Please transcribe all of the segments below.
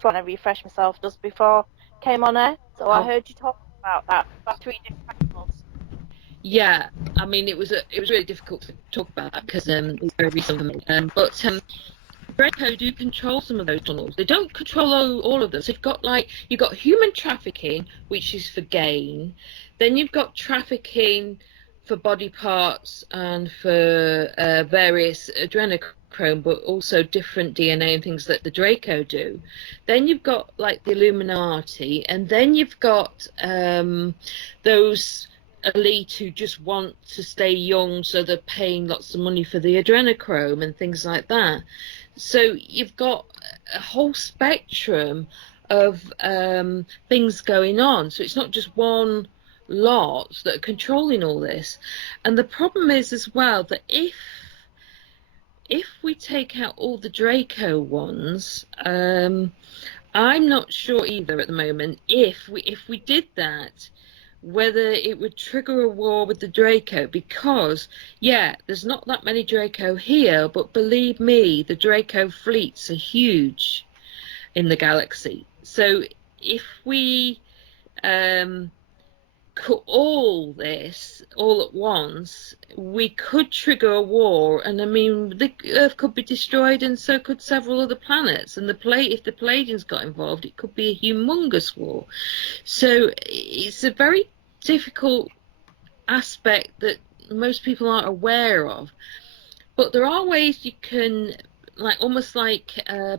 trying to refresh myself just before I came on air. So I heard you talk about that, about 3 different animals. Yeah, I mean, it was really difficult to talk about that because it's very recent for me. But Draco do control some of those tunnels. They don't control all of them. So you've got human trafficking, which is for gain. Then you've got trafficking for body parts and for various adrenochrome, but also different DNA and things that the Draco do. Then you've got like the Illuminati, and then you've got those elite who just want to stay young, so they're paying lots of money for the adrenochrome and things like that. So you've got a whole spectrum of things going on. So it's not just one lot that are controlling all this. And the problem is as well that if we take out all the Draco ones, I'm not sure either at the moment if we did that, whether it would trigger a war with the Draco, because yeah, there's not that many Draco here, but believe me, the Draco fleets are huge in the galaxy. So if we cut all this all at once, we could trigger a war, and I mean the Earth could be destroyed, and so could several other planets. And if the Palladians got involved, it could be a humongous war. So it's a very difficult aspect that most people aren't aware of. But there are ways you can, like almost like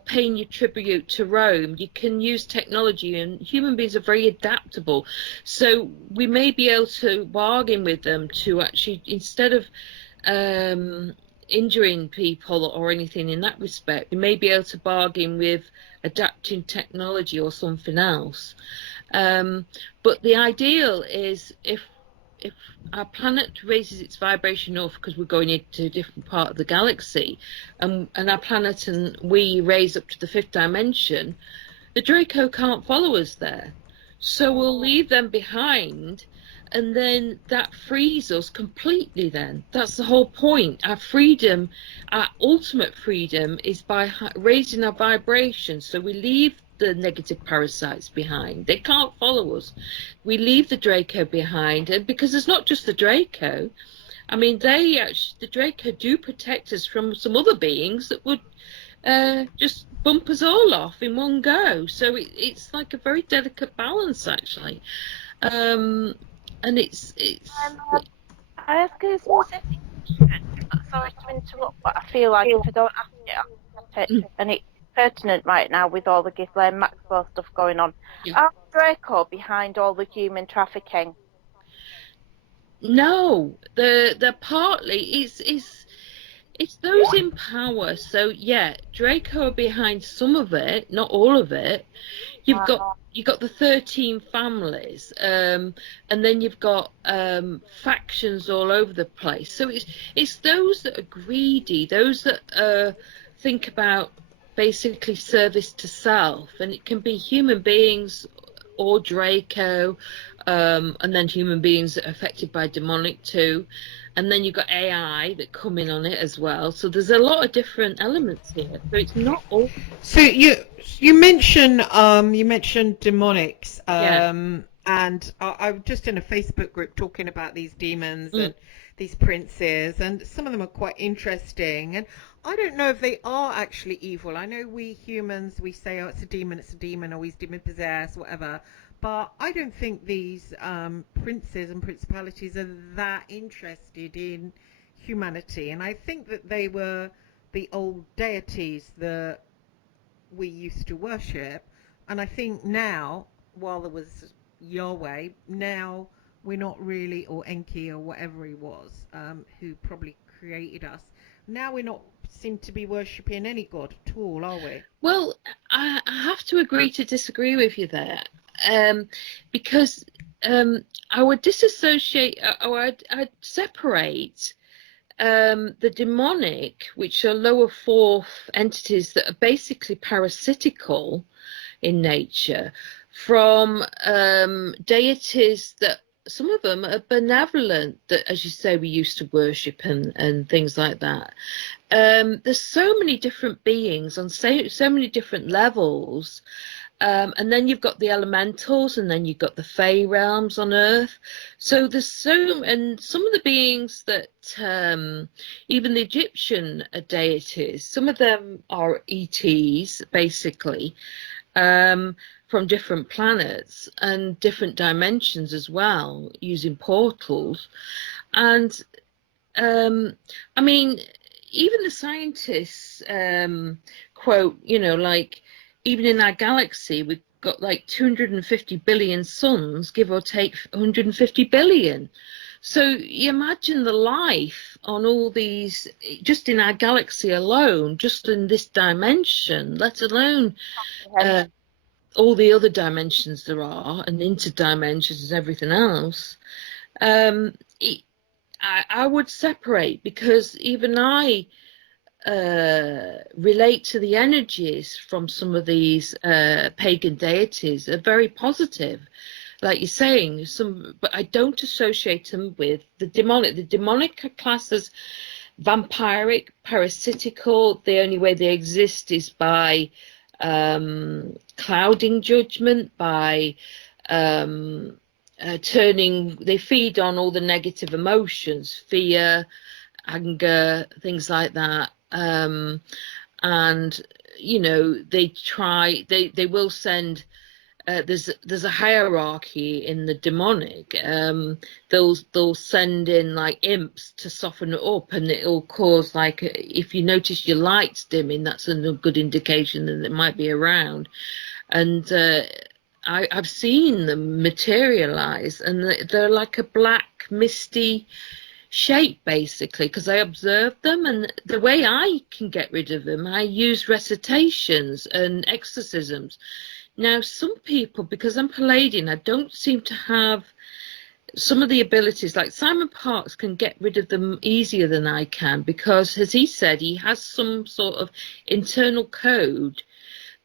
paying your tribute to Rome. You can use technology, and human beings are very adaptable. So we may be able to bargain with them to actually, instead of injuring people or anything in that respect, we may be able to bargain with adapting technology or something else. But the ideal is if our planet raises its vibration enough, because we're going into a different part of the galaxy, and our planet and we raise up to the 5th dimension, the Draco can't follow us there. So we'll leave them behind, and then that frees us completely then. That's the whole point. Our freedom, our ultimate freedom, is by raising our vibration. So we leave the negative parasites behind. They can't follow us. We leave the Draco behind, and because it's not just the Draco, I mean, the Draco do protect us from some other beings that would just bump us all off in one go. So it's like a very delicate balance, actually. And it's I ask you a specific question. Sorry to interrupt, but I feel like if I don't ask it, I'll forget it. And it's pertinent right now with all the Ghislaine Maxwell stuff going on. Yeah. Are Draco behind all the human trafficking? No, they're partly it's those in power. So yeah, Draco are behind some of it, not all of it. You've got the 13 families, and then you've got factions all over the place. So it's those that are greedy, those that think about basically service to self, and it can be human beings or Draco, and then human beings that are affected by demonic too. And then you've got AI that come in on it as well. So there's a lot of different elements here. So it's not all. So you mentioned demonics, and I'm just in a Facebook group talking about these demons and these princes, and some of them are quite interesting. And I don't know if they are actually evil. I know we humans, we say, oh, it's a demon, or he's demon possessed, whatever. But I don't think these princes and principalities are that interested in humanity. And I think that they were the old deities that we used to worship. And I think now, while there was Yahweh, now we're not really, or Enki or whatever he was, who probably created us. Now we're not seem to be worshipping any god at all, are we? Well, I have to agree to disagree with you there. Because I would disassociate, or I'd separate the demonic, which are lower fourth entities that are basically parasitical in nature, from deities that some of them are benevolent, that, as you say, we used to worship and things like that. There's so many different beings on so many different levels. And then you've got the elementals, and then you've got the Fey realms on Earth. So there's and some of the beings that even the Egyptian deities, some of them are ETs, basically, from different planets and different dimensions as well, using portals. And I mean, even the scientists quote, you know, like, even in our galaxy, we've got like 250 billion suns, give or take 150 billion. So you imagine the life on all these, just in our galaxy alone, just in this dimension, let alone all the other dimensions there are, and interdimensions and everything else. I would separate, because even I relate to the energies from some of these pagan deities are very positive, like you're saying, but I don't associate them with the demonic. The demonic are classed as vampiric, parasitical. The only way they exist is by clouding judgment, by they feed on all the negative emotions, fear, anger, things like that. And you know, they will send, there's a hierarchy in the demonic. They'll send in like imps to soften it up, and it'll cause, like, if you notice your lights dimming, that's a good indication that it might be around. And I've seen them materialize, and they're like a black misty shape, basically, because I observed them. And the way I can get rid of them, I use recitations and exorcisms. Now, some people, because I'm Palladian, I don't seem to have some of the abilities. Like Simon Parkes can get rid of them easier than I can, because, as he said, he has some sort of internal code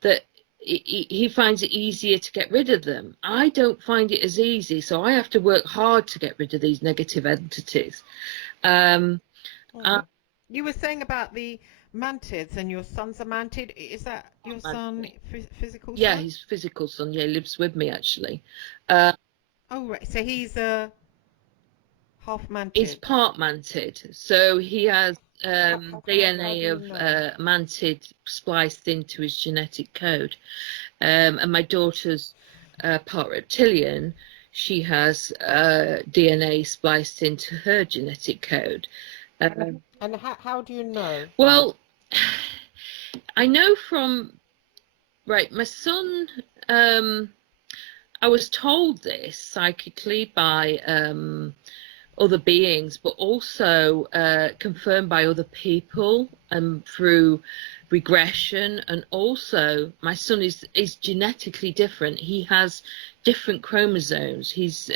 that he finds it easier to get rid of them. I don't find it as easy, so I have to work hard to get rid of these negative entities. You were saying about the mantids, and your son's a mantid. Is that your son, physical son? Yeah, his physical son. Yeah, he lives with me, actually. Oh, right. So he's a half mantid. He's part mantid. So he has DNA of mantid spliced into his genetic code. And my daughter's part reptilian. She has DNA spliced into her genetic code. And how do you know? Well, I know from, right, my son, I was told this psychically by other beings, but also confirmed by other people through regression. And also, my son is genetically different. He has different chromosomes. He's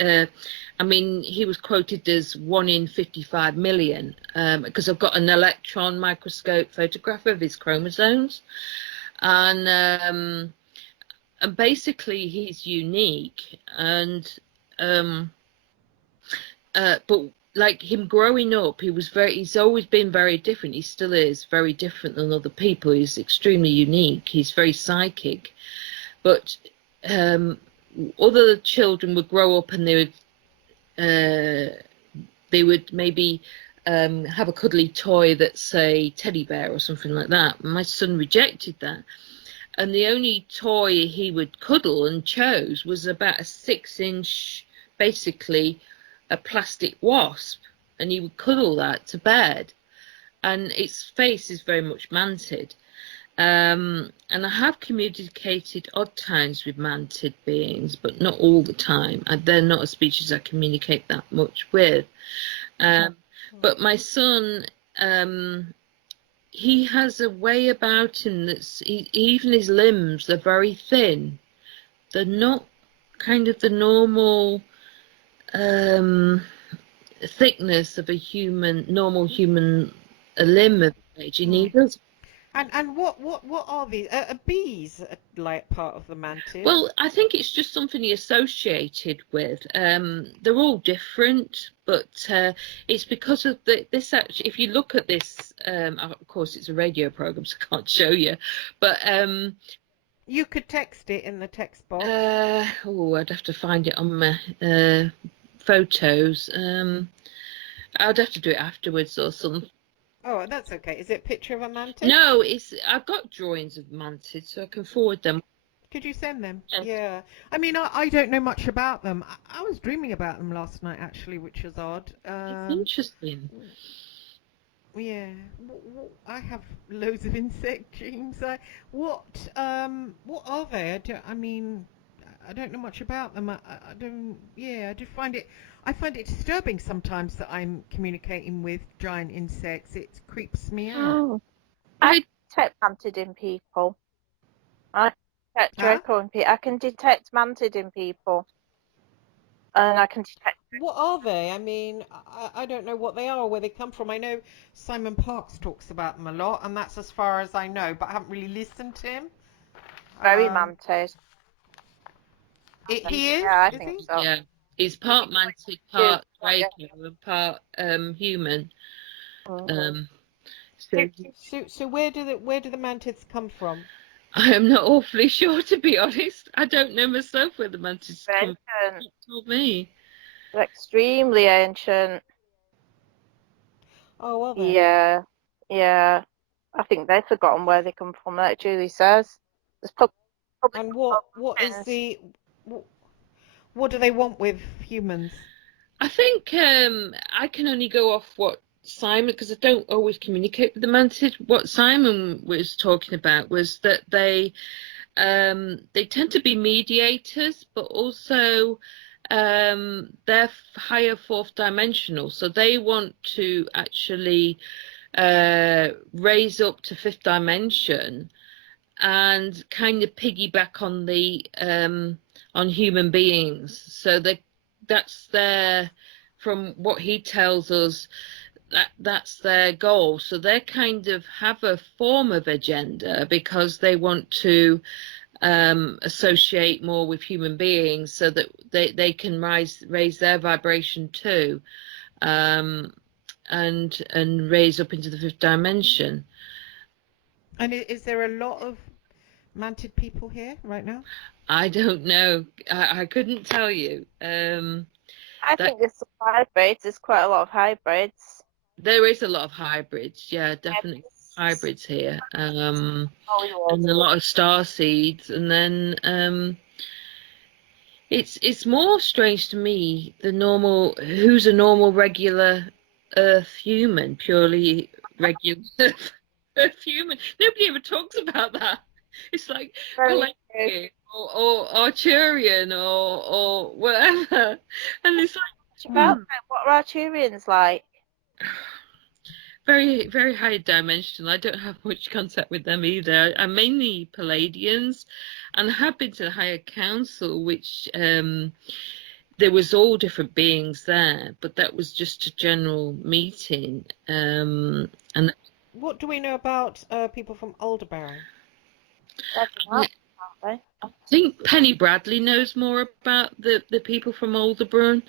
I mean, he was quoted as 1 in 55 million, because I've got an electron microscope photograph of his chromosomes. And basically he's unique. And but like him growing up, he's always been very different. He still is very different than other people. He's extremely unique. He's very psychic. But other children would grow up, and they would maybe have a cuddly toy that's, say, teddy bear or something like that. My son rejected that. And the only toy he would cuddle and chose was about a 6-inch, basically, a plastic wasp, and he would cuddle that to bed. And its face is very much mantid. And I have communicated odd times with mantid beings, but not all the time. They're not a species I communicate that much with. But my son, he has a way about him that's, even his limbs, they're very thin. They're not kind of the normal thickness of a normal human limb of age. He needs. And what are these? Are bees like part of the mantids? Well, I think it's just something he associated with. They're all different, but it's because of this. Actually, if you look at this, of course, it's a radio program, so I can't show you. But you could text it in the text box. oh, I'd have to find it on my photos. I'd have to do it afterwards or something. Oh, that's okay. Is it a picture of a mantid? No, I've got drawings of mantids, so I can forward them. Could you send them? Yes. Yeah. I mean, I don't know much about them. I was dreaming about them last night, actually, which was odd. It's interesting. Yeah. I have loads of insect dreams. What are they? I mean, I don't know much about them. I don't. Yeah, I do find it. I find it disturbing sometimes that I'm communicating with giant insects. It creeps me out. Oh. I detect mantid in people. I detect Draco in people. I can detect mantid in people. And I can detect... What are they? I mean, I don't know what they are or where they come from. I know Simon Parkes talks about them a lot, and that's as far as I know, but I haven't really listened to him. Very mantid. He is? Yeah, I is think he? so. Yeah, he's part mantid, part Draco, and part human. So where do the mantids come from? I am not awfully sure, to be honest. I don't know myself where the mantids come from. You told me. They're extremely ancient. Oh, are they? Yeah, yeah. I think they've forgotten where they come from, like Julie says. There's probably And what do they want with humans? I think I can only go off what Simon, because I don't always communicate with the mantid. What Simon was talking about was that they tend to be mediators, but also they're higher fourth dimensional, so they want to actually raise up to fifth dimension and kind of piggyback on the on human beings. So that's their, from what he tells us, that's their goal. So they kind of have a form of agenda because they want to associate more with human beings so that they can raise their vibration too, and raise up into the fifth dimension. And is there a lot of mantid people here right now? I don't know. I couldn't tell you. I think there's some hybrids. There's quite a lot of hybrids. There is a lot of hybrids. Yeah, definitely hybrids here. And a lot of star seeds. And then it's more strange to me, the normal, who's a normal regular Earth human, purely regular Earth human. Nobody ever talks about that. It's like Pelagian or Arcturian or whatever. And it's like, what are Arcturians like? very, very high dimensional. I don't have much contact with them either. I'm mainly Palladians, and I have been to the higher council, which there was all different beings there, but that was just a general meeting. And what do we know about people from Aldebaran? I think Penny Bradley knows more about the people from Aldebaran.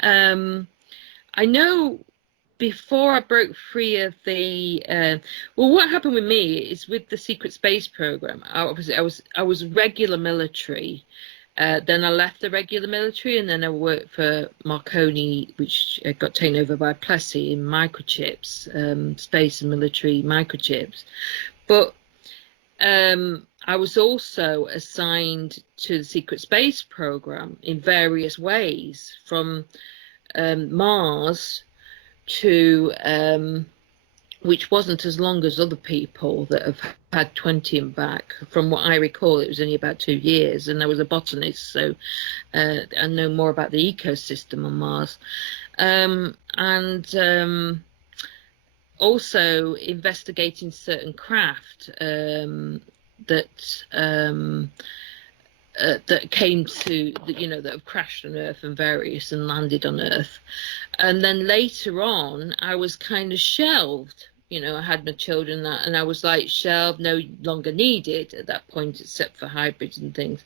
I know before I broke free of the well, what happened with me is with the secret space program. I was regular military. Then I left the regular military, and then I worked for Marconi, which got taken over by Plessy in microchips, space and military microchips. But I was also assigned to the secret space program in various ways, from Mars to which wasn't as long as other people that have had 20 and back. From what I recall, it was only about 2 years, and I was a botanist, so I know more about the ecosystem on Mars. And also investigating certain craft that came to, that have crashed on Earth and various and landed on Earth. And then later on, I was kind of shelved, you know, I had my children, and I was like shelved, no longer needed at that point, except for hybrids and things.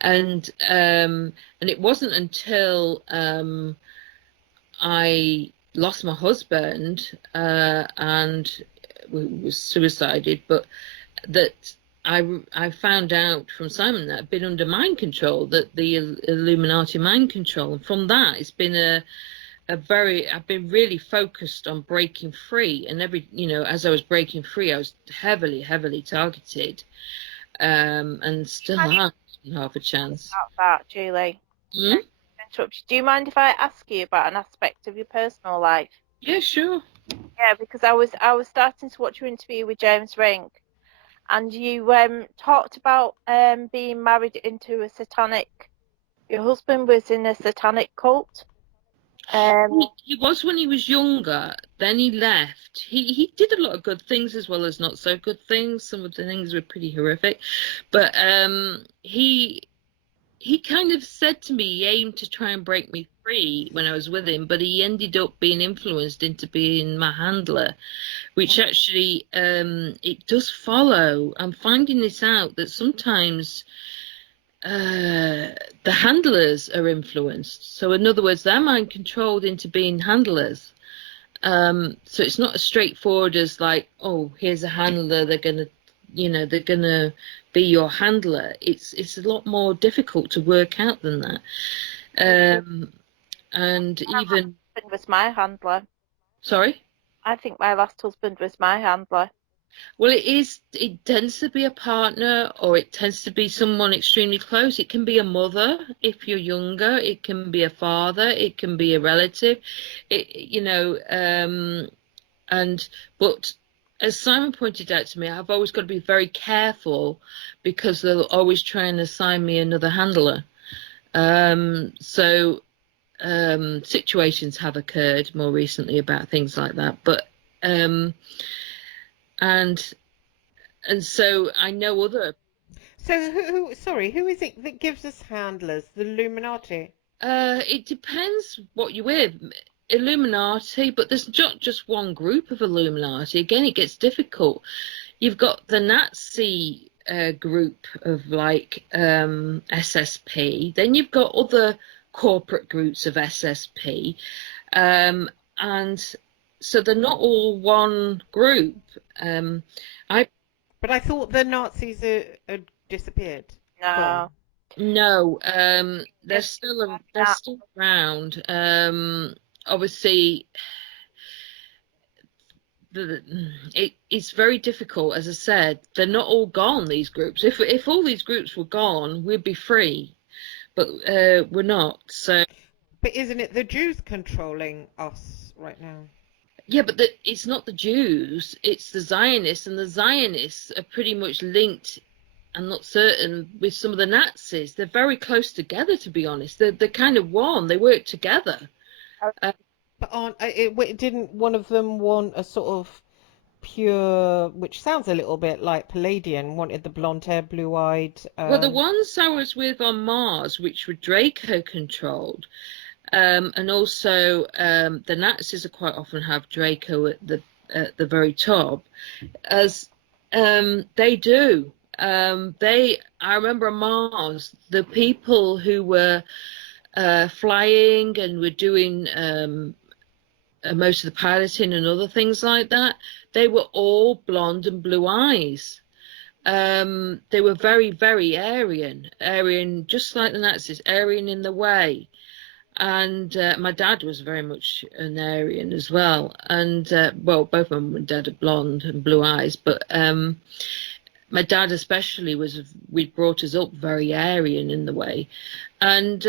And it wasn't until I lost my husband and was suicided, but that I found out from Simon that I'd been under mind control, that the Illuminati mind control, and from that it's been I've been really focused on breaking free, and you know, as I was breaking free, I was heavily targeted, and still have half a chance. About that, Julie. Hmm? Do you mind if I ask you about an aspect of your personal life? Yeah, sure. Yeah, because I was starting to watch your interview with James Rink, and you talked about being married into a satanic. Your husband was in a satanic cult. He was when he was younger. Then he left. He did a lot of good things as well as not so good things. Some of the things were pretty horrific, but he kind of said to me he aimed to try and break me free when I was with him, but he ended up being influenced into being my handler, which actually it does follow. I'm finding this out, that sometimes the handlers are influenced. So in other words, they're mind controlled into being handlers. So it's not as straightforward as like, oh, here's a handler, they're gonna, you know, they're gonna be your handler. It's a lot more difficult to work out than that. And even husband was my handler. sorry. I think my last husband was my handler. Well, it tends to be a partner, or it tends to be someone extremely close. It can be a mother if you're younger. It can be a father. It can be a relative. You know, but as Simon pointed out to me, I've always got to be very careful, because they'll always try and assign me another handler. Situations have occurred more recently about things like that, but and so I know other. So who is it that gives us handlers? The Illuminati? It depends what you're with. Illuminati, but there's not just one group of Illuminati. Again, it gets difficult. You've got the Nazi group of like SSP. Then you've got other corporate groups of SSP, and so they're not all one group. But I thought the Nazis had disappeared. No. No, they're still around. Obviously, it's very difficult. As I said, they're not all gone, these groups. If all these groups were gone, we'd be free, but we're not. So. But isn't it the Jews controlling us right now? Yeah, but it's not the Jews, it's the Zionists, and the Zionists are pretty much linked, I'm not certain, with some of the Nazis. They're very close together, to be honest. They're kind of one. They work together. But didn't one of them want a sort of pure, which sounds a little bit like Palladian, wanted the blonde hair, blue-eyed? Well, the ones I was with on Mars, which were Draco controlled, and also the Nazis quite often have Draco at the very top, as they do. I remember on Mars, the people who were flying and were doing most of the piloting and other things like that, they were all blonde and blue eyes. They were very Aryan, just like the Nazis, Aryan in the way. And my dad was very much an Aryan as well. And well, both of mum and dad are blonde and blue eyes, but my dad especially we brought us up very Aryan in the way. And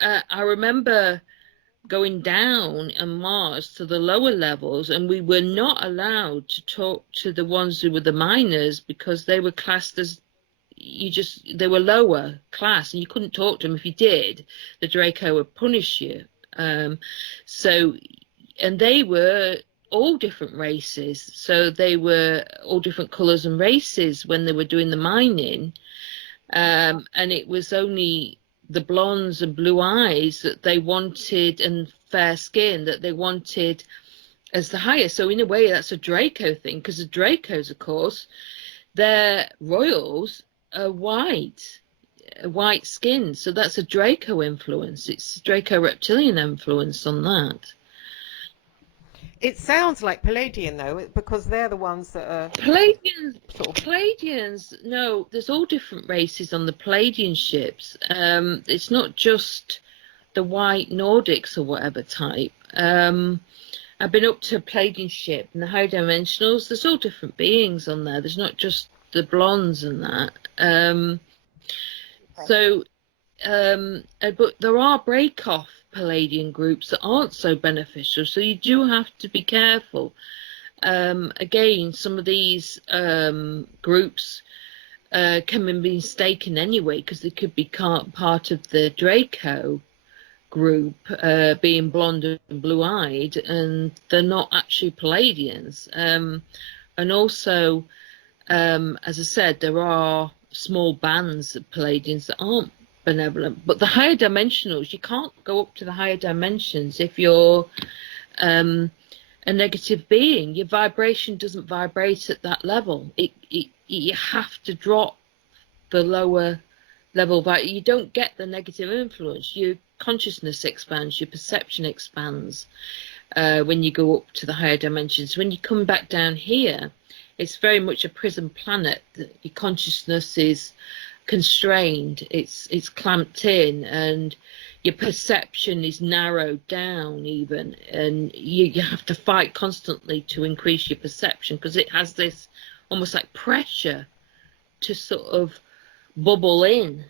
I remember going down on Mars to the lower levels, and we were not allowed to talk to the ones who were the miners, because they were classed as they were lower class, and you couldn't talk to them. If you did, the Draco would punish you. And they were all different races, so they were all different colours and races when they were doing the mining, and it was only the blondes and blue eyes that they wanted, and fair skin, that they wanted as the higher. So in a way, that's a Draco thing, because the Dracos, of course, their royals are white skin, so that's a Draco influence. It's Draco reptilian influence on that. It sounds like Palladian though, because they're the ones that are Palladians. No, there's all different races on the Palladian ships. It's not just the white Nordics or whatever type. I've been up to a Palladian ship and the high dimensionals. There's all different beings on there. There's not just the blondes and that. But there are break-off Palladian groups that aren't so beneficial, so you do have to be careful. Again, some of these groups can be mistaken anyway, because they could be part of the Draco group, being blonde and blue-eyed, and they're not actually Palladians. And also, as I said, there are small bands of Palladians that aren't benevolent, but the higher dimensionals, you can't go up to the higher dimensions if you're a negative being. Your vibration doesn't vibrate at that level. You have to drop the lower level, but you don't get the negative influence. Your consciousness expands, your perception expands when you go up to the higher dimensions. When you come back down here, it's very much a prison planet. Your consciousness is constrained, it's clamped in, and your perception is narrowed down even, and you have to fight constantly to increase your perception, because it has this almost like pressure to sort of bubble in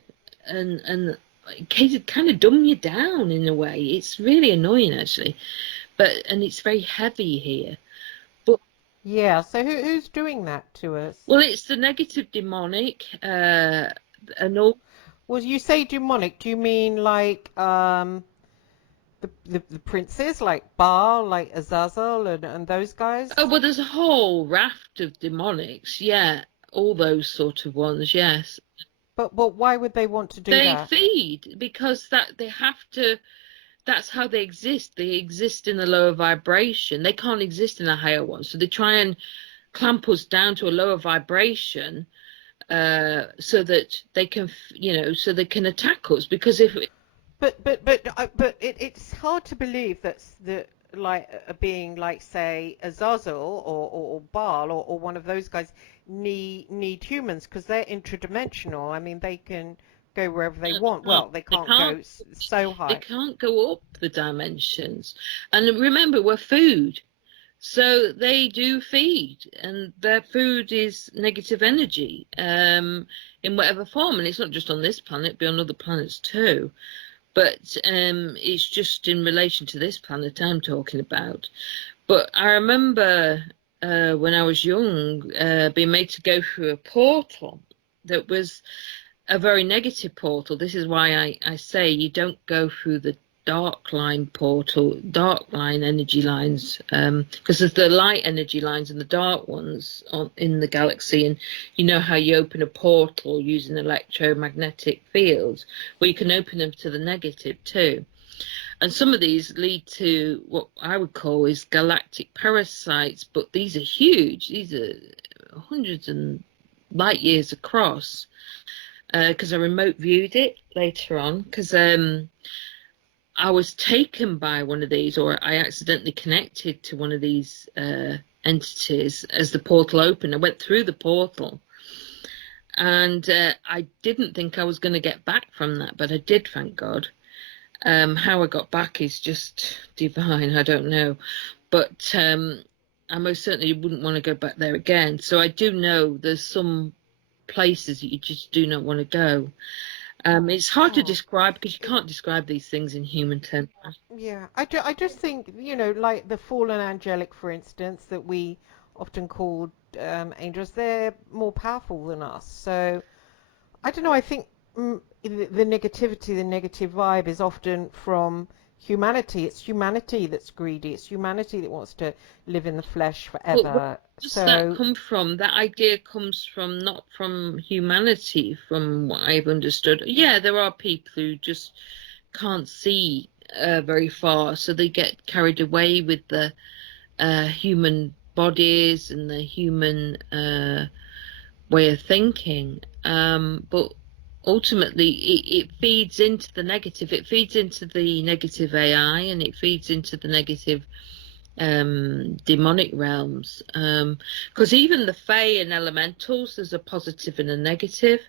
and kind of dumb you down in a way. It's really annoying actually, and it's very heavy here. But yeah, so who's doing that to us? Well, it's the negative demonic, and all. Well, you say demonic, do you mean like the princes, like Baal, like Azazel, and those guys? Oh, well, there's a whole raft of demonics, yeah, all those sort of ones, yes. But why would they want to do that? They feed, because they have to. That's how they exist. They exist in the lower vibration. They can't exist in a higher one, so they try and clamp us down to a lower vibration, so that they can, so they can attack us. Because if but it's hard to believe that like a being like say Azazel or Baal or one of those guys need humans, because they're interdimensional. I mean, they can go wherever they want. Well, they can't go so high. They can't go up the dimensions. And remember, we're food. So they do feed, and their food is negative energy, in whatever form. And it's not just on this planet, it'll be on other planets too. But it's just in relation to this planet I'm talking about. But I remember when I was young, being made to go through a portal that was a very negative portal. This is why I say you don't go through the dark line portal, dark line energy lines, because there's the light energy lines and the dark ones in the galaxy, and you know how you open a portal using electromagnetic fields, well, you can open them to the negative too. And some of these lead to what I would call is galactic parasites, but these are huge. These are hundreds and light years across, because I remote viewed it later on, because I was taken by one of these, or I accidentally connected to one of these entities as the portal opened. I went through the portal, and I didn't think I was going to get back from that, but I did, thank God. How I got back is just divine, I don't know. But I most certainly wouldn't want to go back there again. So I do know there's some places that you just do not want to go. It's hard to describe, because you can't describe these things in human terms. Yeah, I just think, like the fallen angelic, for instance, that we often call angels, they're more powerful than us. So I don't know, I think the negativity, the negative vibe is often from humanity. It's humanity that's greedy. It's humanity that wants to live in the flesh forever. Where does that come from? That idea comes from, not from humanity, from what I've understood. Yeah, there are people who just can't see very far, so they get carried away with the human bodies and the human way of thinking. But ultimately, it feeds into the negative. It feeds into the negative AI, and it feeds into the negative demonic realms. Because even the Fae and elementals, there's a positive and a negative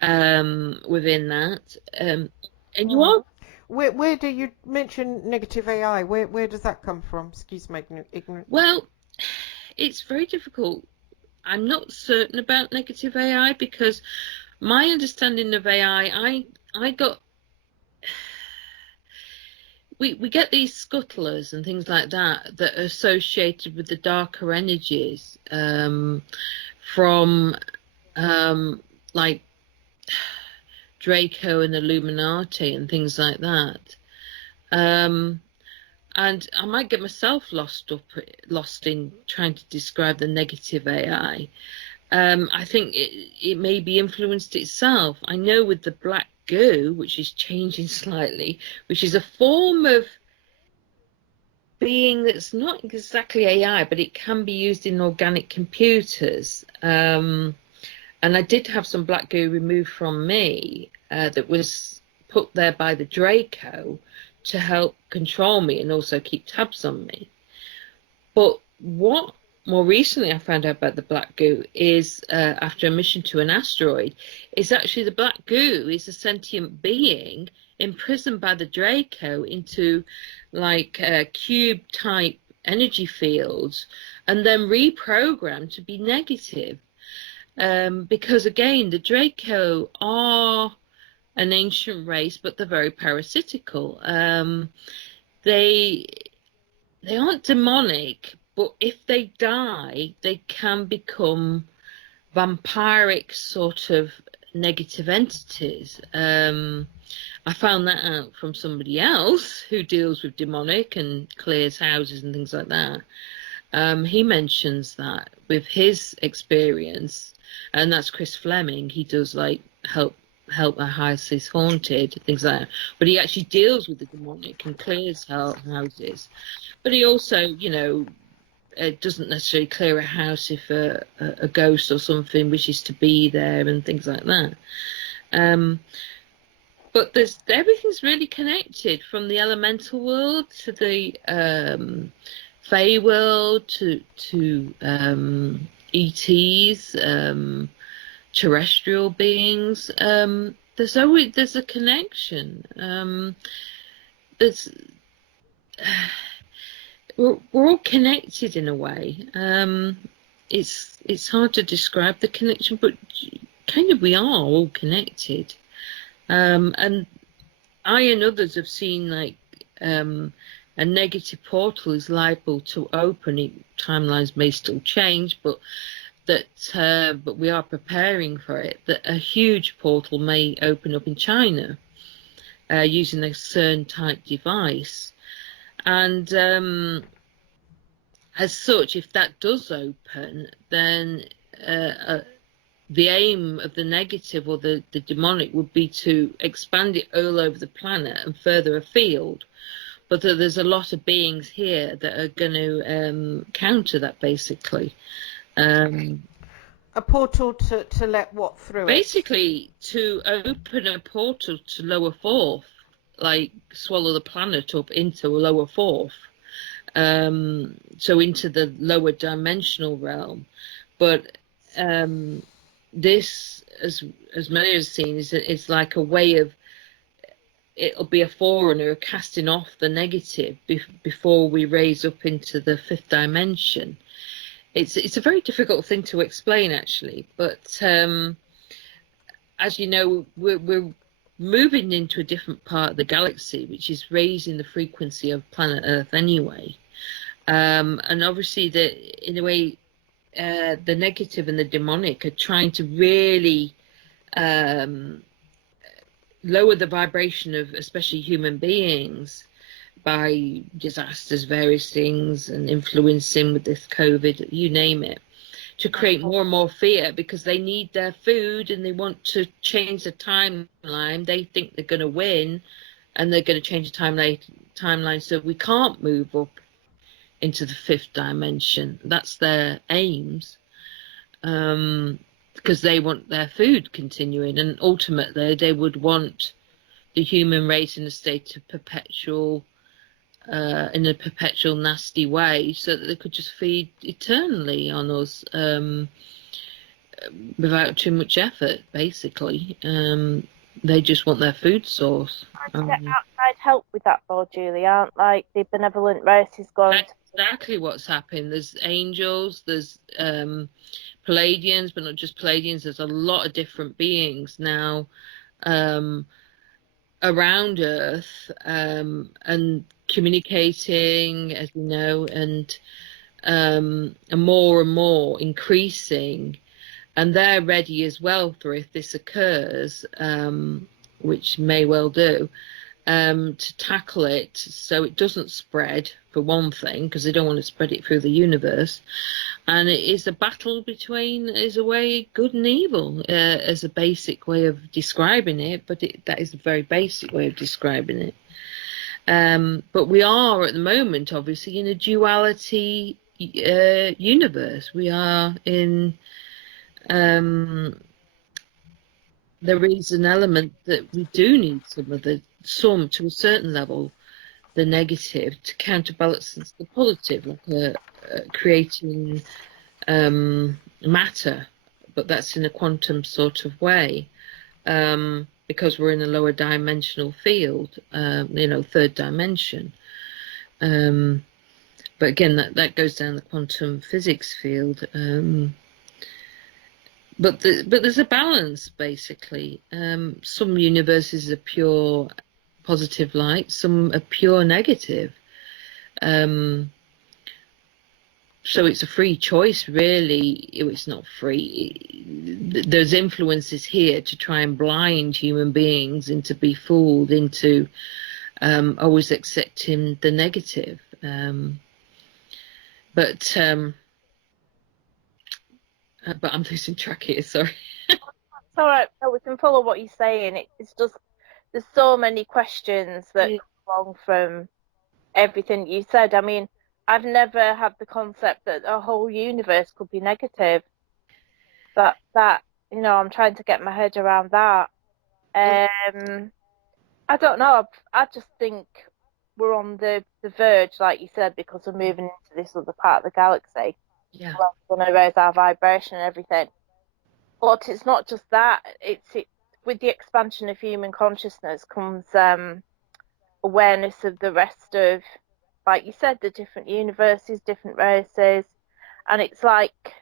within that. And you are. Where do you mention negative AI? Where does that come from? Excuse my ignorance. Well, it's very difficult. I'm not certain about negative AI because my understanding of AI, I got, we get these scuttlers and things like that that are associated with the darker energies from like Draco and Illuminati and things like that. And I might get myself lost in trying to describe the negative AI. I think it may be influenced itself. I know with the black goo, which is changing slightly, which is a form of being that's not exactly AI, but it can be used in organic computers. And I did have some black goo removed from me that was put there by the Draco to help control me and also keep tabs on me. But what more recently I found out about the black goo is after a mission to an asteroid, is actually the black goo is a sentient being imprisoned by the Draco into like cube type energy fields and then reprogrammed to be negative. Because again, the Draco are an ancient race, but they're very parasitical. They aren't demonic, but if they die, they can become vampiric sort of negative entities. I found that out from somebody else who deals with demonic and clears houses and things like that. He mentions that with his experience, and that's Chris Fleming. He does like help a house is haunted, things like that. But he actually deals with the demonic and clears houses. But he also, you know, doesn't necessarily clear a house if a ghost or something wishes to be there and things like that. But everything's really connected, from the elemental world to the Fey world to ETs, terrestrial beings. There's a connection. We're all connected in a way. It's hard to describe the connection, but kind of we are all connected. And I and others have seen like a negative portal is liable to open. Timelines may still change, but we are preparing for it. That a huge portal may open up in China using a CERN type device. And as such, if that does open, then the aim of the negative or the demonic would be to expand it all over the planet and further afield. But there's a lot of beings here that are going to counter that, basically. A portal to let what through basically, to open a portal to lower fourth, like swallow the planet up into a lower fourth, so into the lower dimensional realm. But this, as many have seen, is like a way of, it'll be a forerunner, a casting off the negative before we raise up into the fifth dimension. It's a very difficult thing to explain, actually, but as you know, we're moving into a different part of the galaxy, which is raising the frequency of planet Earth anyway. And obviously, in a way, the negative and the demonic are trying to really lower the vibration of especially human beings by disasters, various things, and influencing with this COVID, you name it, to create more and more fear, because they need their food and they want to change the timeline. They think they're going to win, and they're going to change the timeline so we can't move up into the fifth dimension. That's their aims, because they want their food continuing, and ultimately they would want the human race in a state of perpetual, in a perpetual nasty way, so that they could just feed eternally on us, without too much effort, basically. They just want their food source. Trying to get outside help with that, though, Julie, aren't like the benevolent races going That's exactly what's happened. There's angels, there's Palladians, but not just Palladians. There's a lot of different beings now around Earth, and communicating, as you know, and more increasing. And they're ready as well for if this occurs, which may well do, to tackle it so it doesn't spread, for one thing, because they don't want to spread it through the universe. And it is a battle between, is a way, good and evil, as a basic way of describing it, but that is a very basic way of describing it. But we are, at the moment, obviously, in a duality universe. We are in... there is an element that we do need some to a certain level, the negative to counterbalance the positive, like creating matter, but that's in a quantum sort of way, because we're in a lower dimensional field, third dimension. But again, that goes down the quantum physics field. But there's a balance, basically. Some universes are pure positive light, some are pure negative. So it's a free choice, really. It's not free. There's influences here to try and blind human beings into be fooled into always accepting the negative. But I'm losing track here, sorry. It's all right. No, we can follow what you're saying. It's just there's so many questions that come along from everything you said. I mean, I've never had the concept that a whole universe could be negative. That I'm trying to get my head around that. I don't know. I just think we're on the verge, like you said, because we're moving into this other part of the galaxy. Yeah. Well, we're going to raise our vibration and everything. But it's not just that. It's with the expansion of human consciousness comes awareness of the rest of, like you said, the different universes, different races, and it's like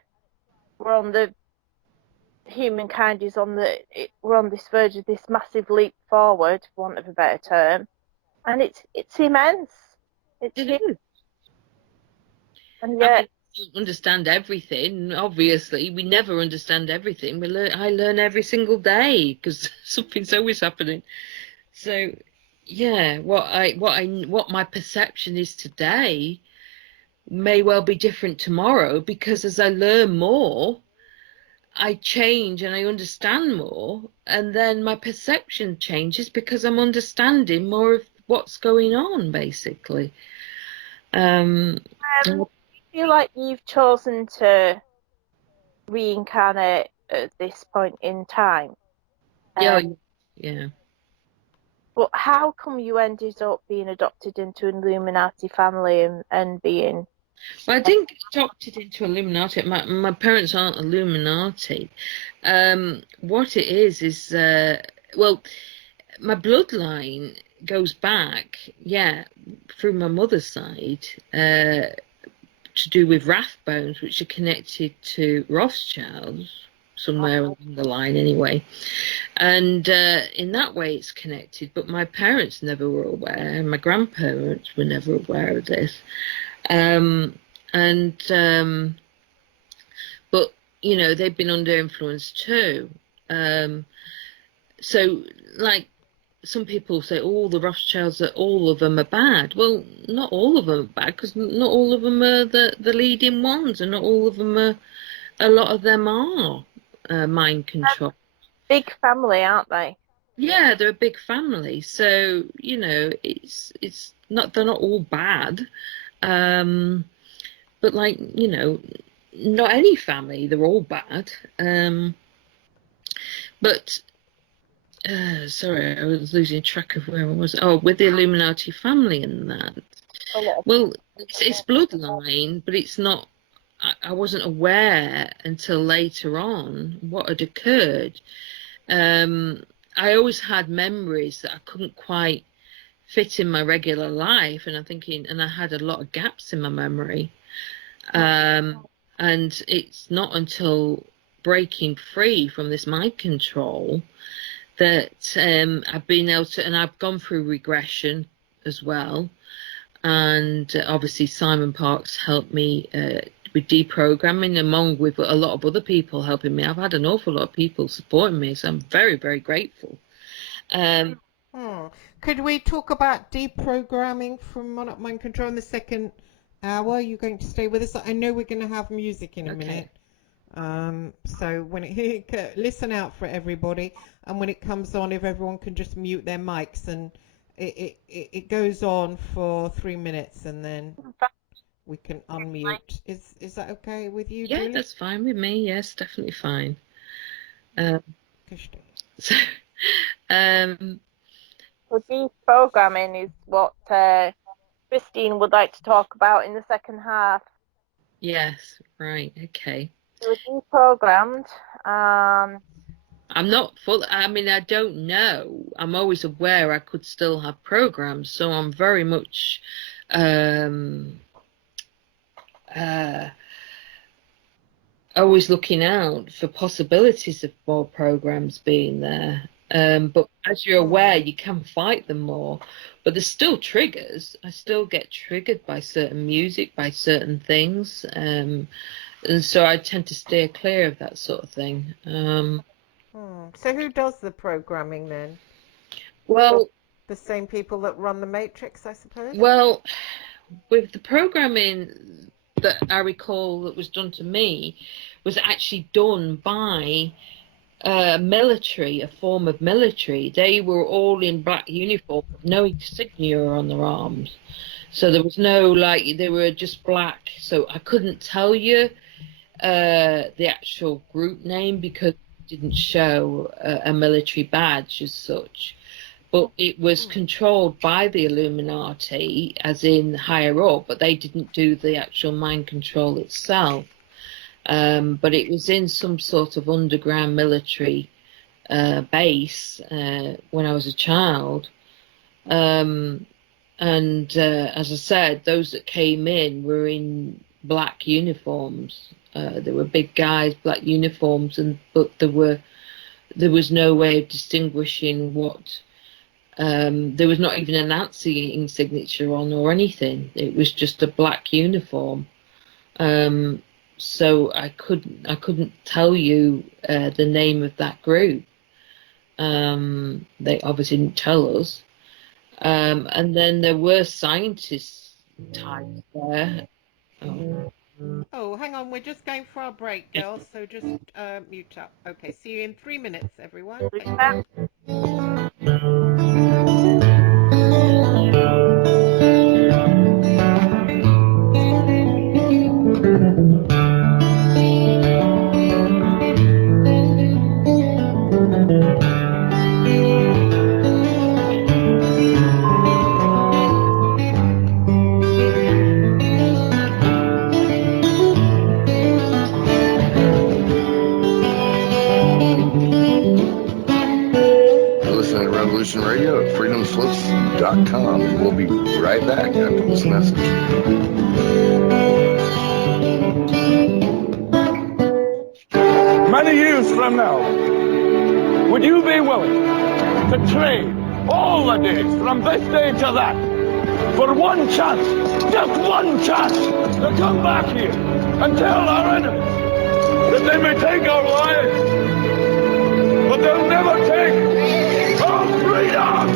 humankind is we're on this verge of this massive leap forward, for want of a better term, and it's immense. It's It huge. is. And I yet, mean, we don't understand everything. Obviously, we never understand everything. I learn every single day because something's always happening. So, yeah, what my perception is today may well be different tomorrow, because as I learn more, I change and I understand more, and then my perception changes because I'm understanding more of what's going on, basically. I feel like you've chosen to reincarnate at this point in time. Yeah. But how come you ended up being adopted into an Illuminati family and being... Well, I didn't get adopted into Illuminati. My parents aren't Illuminati. What it is well, my bloodline goes back, through my mother's side, to do with Rathbones, which are connected to Rothschilds, somewhere along the line anyway. And in that way it's connected, but my parents never were aware, and my grandparents were never aware of this. But they've been under influence too. So, like, some people say, the Rothschilds, all of them are bad. Well, not all of them are bad, because not all of them are the leading ones, and not all of them are. A lot of them are mind control. Big family, aren't they? Yeah, they're a big family, so it's not, they're not all bad. but like, you know, not any family, they're all bad. But sorry, I was losing track of where I was. Oh, with the Illuminati family and that. Well, it's bloodline, but it's not. I wasn't aware until later on what had occurred. I always had memories that I couldn't quite fit in my regular life, and I'm thinking, and I had a lot of gaps in my memory. And it's not until breaking free from this mind control that I've been able to, and I've gone through regression as well. And obviously Simon Parks helped me with deprogramming, along with a lot of other people helping me. I've had an awful lot of people supporting me, so I'm very, very grateful. Could we talk about deprogramming from Monarch Mind Control in the second hour? You're going to stay with us? I know we're going to have music in a minute. So when it listen out for everybody, and when it comes on, if everyone can just mute their mics, and it goes on for 3 minutes, and then we can unmute. Is that okay with you, Yeah, Julie? that's fine with me. Yes, definitely fine. So deprogramming is what Christine would like to talk about in the second half. Yes, right, okay. So we're deprogrammed. I'm not full. I mean, I don't know. I'm always aware I could still have programs, so I'm very much always looking out for possibilities of more programs being there. But as you're aware, you can fight them more. But there's still triggers. I still get triggered by certain music, by certain things. And so I tend to steer clear of that sort of thing. So who does the programming then? Well, the same people that run the Matrix, I suppose? Well, with the programming that I recall that was done to me was actually done by military, a form of military. They were all in black uniform, no insignia on their arms. So there was no, like, they were just black. So I couldn't tell you the actual group name because it didn't show a military badge as such. But it was controlled by the Illuminati, as in higher up, but they didn't do the actual mind control itself. But it was in some sort of underground military base when I was a child. And as I said, those that came in were in black uniforms. There were big guys, black uniforms, but there was no way of distinguishing what. There was not even a Nazi signature on or anything. It was just a black uniform. So I couldn't tell you the name of that group. They obviously didn't tell us. And then there were scientists types there. Oh, hang on, we're just going for our break, girls, so just mute up. Okay, see you in 3 minutes, everyone. Radio at freedomslips.com. We'll be right back after this message. Many years from now, would you be willing to trade all the days from this day to that for one chance, just one chance, to come back here and tell our enemies that they may take our lives, but they'll never take our freedom!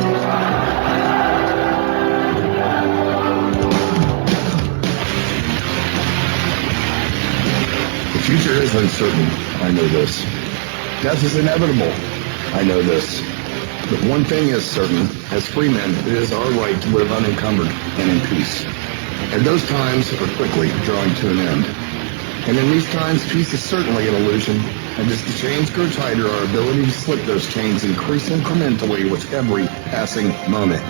The future is uncertain. I know this. Death is inevitable. I know this. But one thing is certain. As free men, it is our right to live unencumbered and in peace. And those times are quickly drawing to an end. And in these times, peace is certainly an illusion. And as the chains grow tighter, our ability to slip those chains increase incrementally with every passing moment.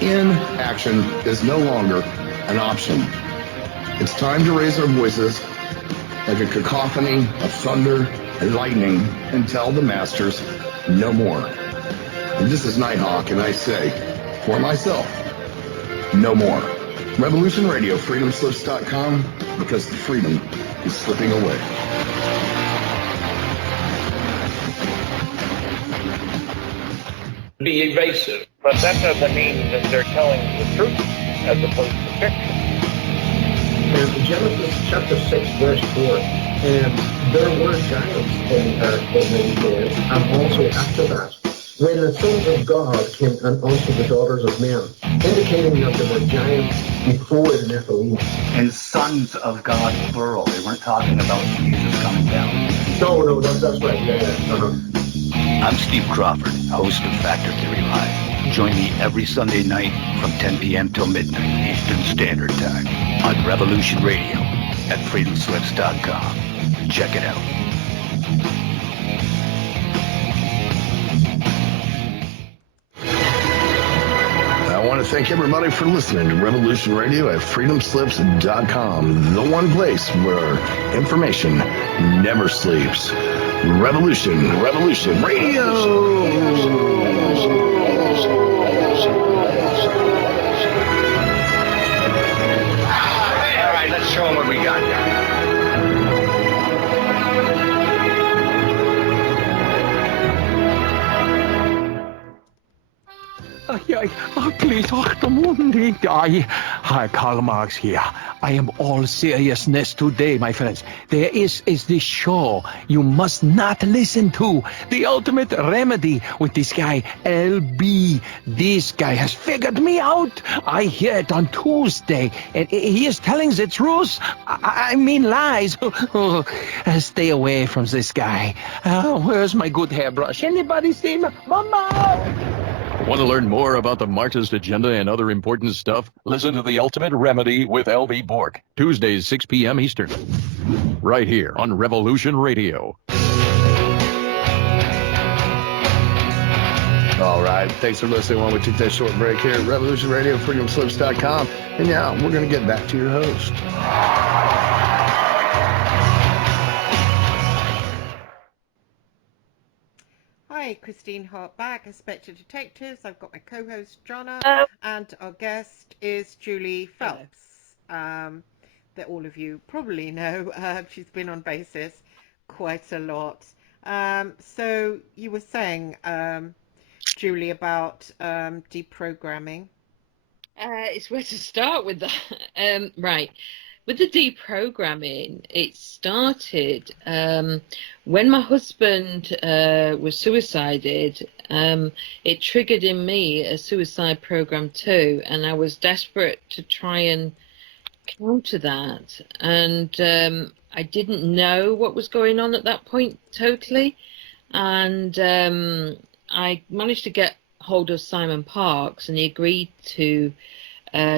Inaction is no longer an option. It's time to raise our voices like a cacophony of thunder and lightning and tell the masters no more. And this is Nighthawk, and I say, for myself, no more. Revolution Radio, freedomslips.com, because the freedom is slipping away. Be evasive, but that doesn't mean that they're telling the truth as opposed to fiction. And Genesis chapter 6, verse 4, and there were giants in many days, and also after that, when the sons of God came and unto the daughters of men, indicating that there were giants before the Nephilim. And sons of God, plural. They weren't talking about Jesus coming down. No, that's right. Yeah. I'm Steve Crawford, host of Factor Theory Live. Join me every Sunday night from 10 p.m. till midnight Eastern Standard Time on Revolution Radio at freedomslips.com. Check it out. I want to thank everybody for listening to Revolution Radio at freedomslips.com, the one place where information never sleeps. Revolution Radio. All right, let's show them what we got here. Please, Hi, Karl Marx here. I am all seriousness today, my friends. There is this show you must not listen to. The Ultimate Remedy with this guy, LB. This guy has figured me out. I hear it on Tuesday, and he is telling the truth. I mean lies. Stay away from this guy. Where's my good hairbrush? Anybody see me? Mama! Want to learn more about the Marxist agenda and other important stuff? Listen to The Ultimate Remedy with L.B. Bork, Tuesdays, 6 p.m. Eastern, right here on Revolution Radio. All right, thanks for listening while we take that short break here at Revolution Radio, freedomslips.com. And now we're going to get back to your host. Hi, Christine Hart back, Inspector Detectives. I've got my co-host, Jonna, and our guest is Julie Phelps, that all of you probably know. She's been on basis quite a lot. So you were saying, Julie, about deprogramming. It's where to start with that. Right. With the deprogramming, it started when my husband was suicided. It triggered in me a suicide program too, and I was desperate to try and counter that. And I didn't know what was going on at that point totally. And I managed to get hold of Simon Parks, and he agreed to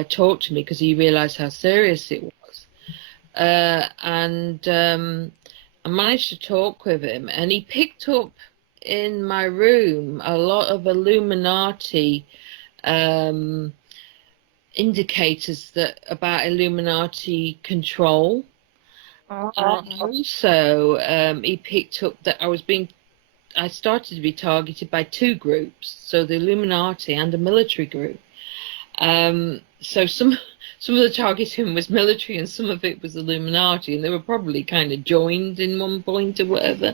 talk to me because he realised how serious it was. And I managed to talk with him, and he picked up in my room a lot of Illuminati indicators about Illuminati control. And also, he picked up that I started to be targeted by two groups, so the Illuminati and a military group. So some of the targeting was military and some of it was Illuminati, and they were probably kind of joined in one point or whatever.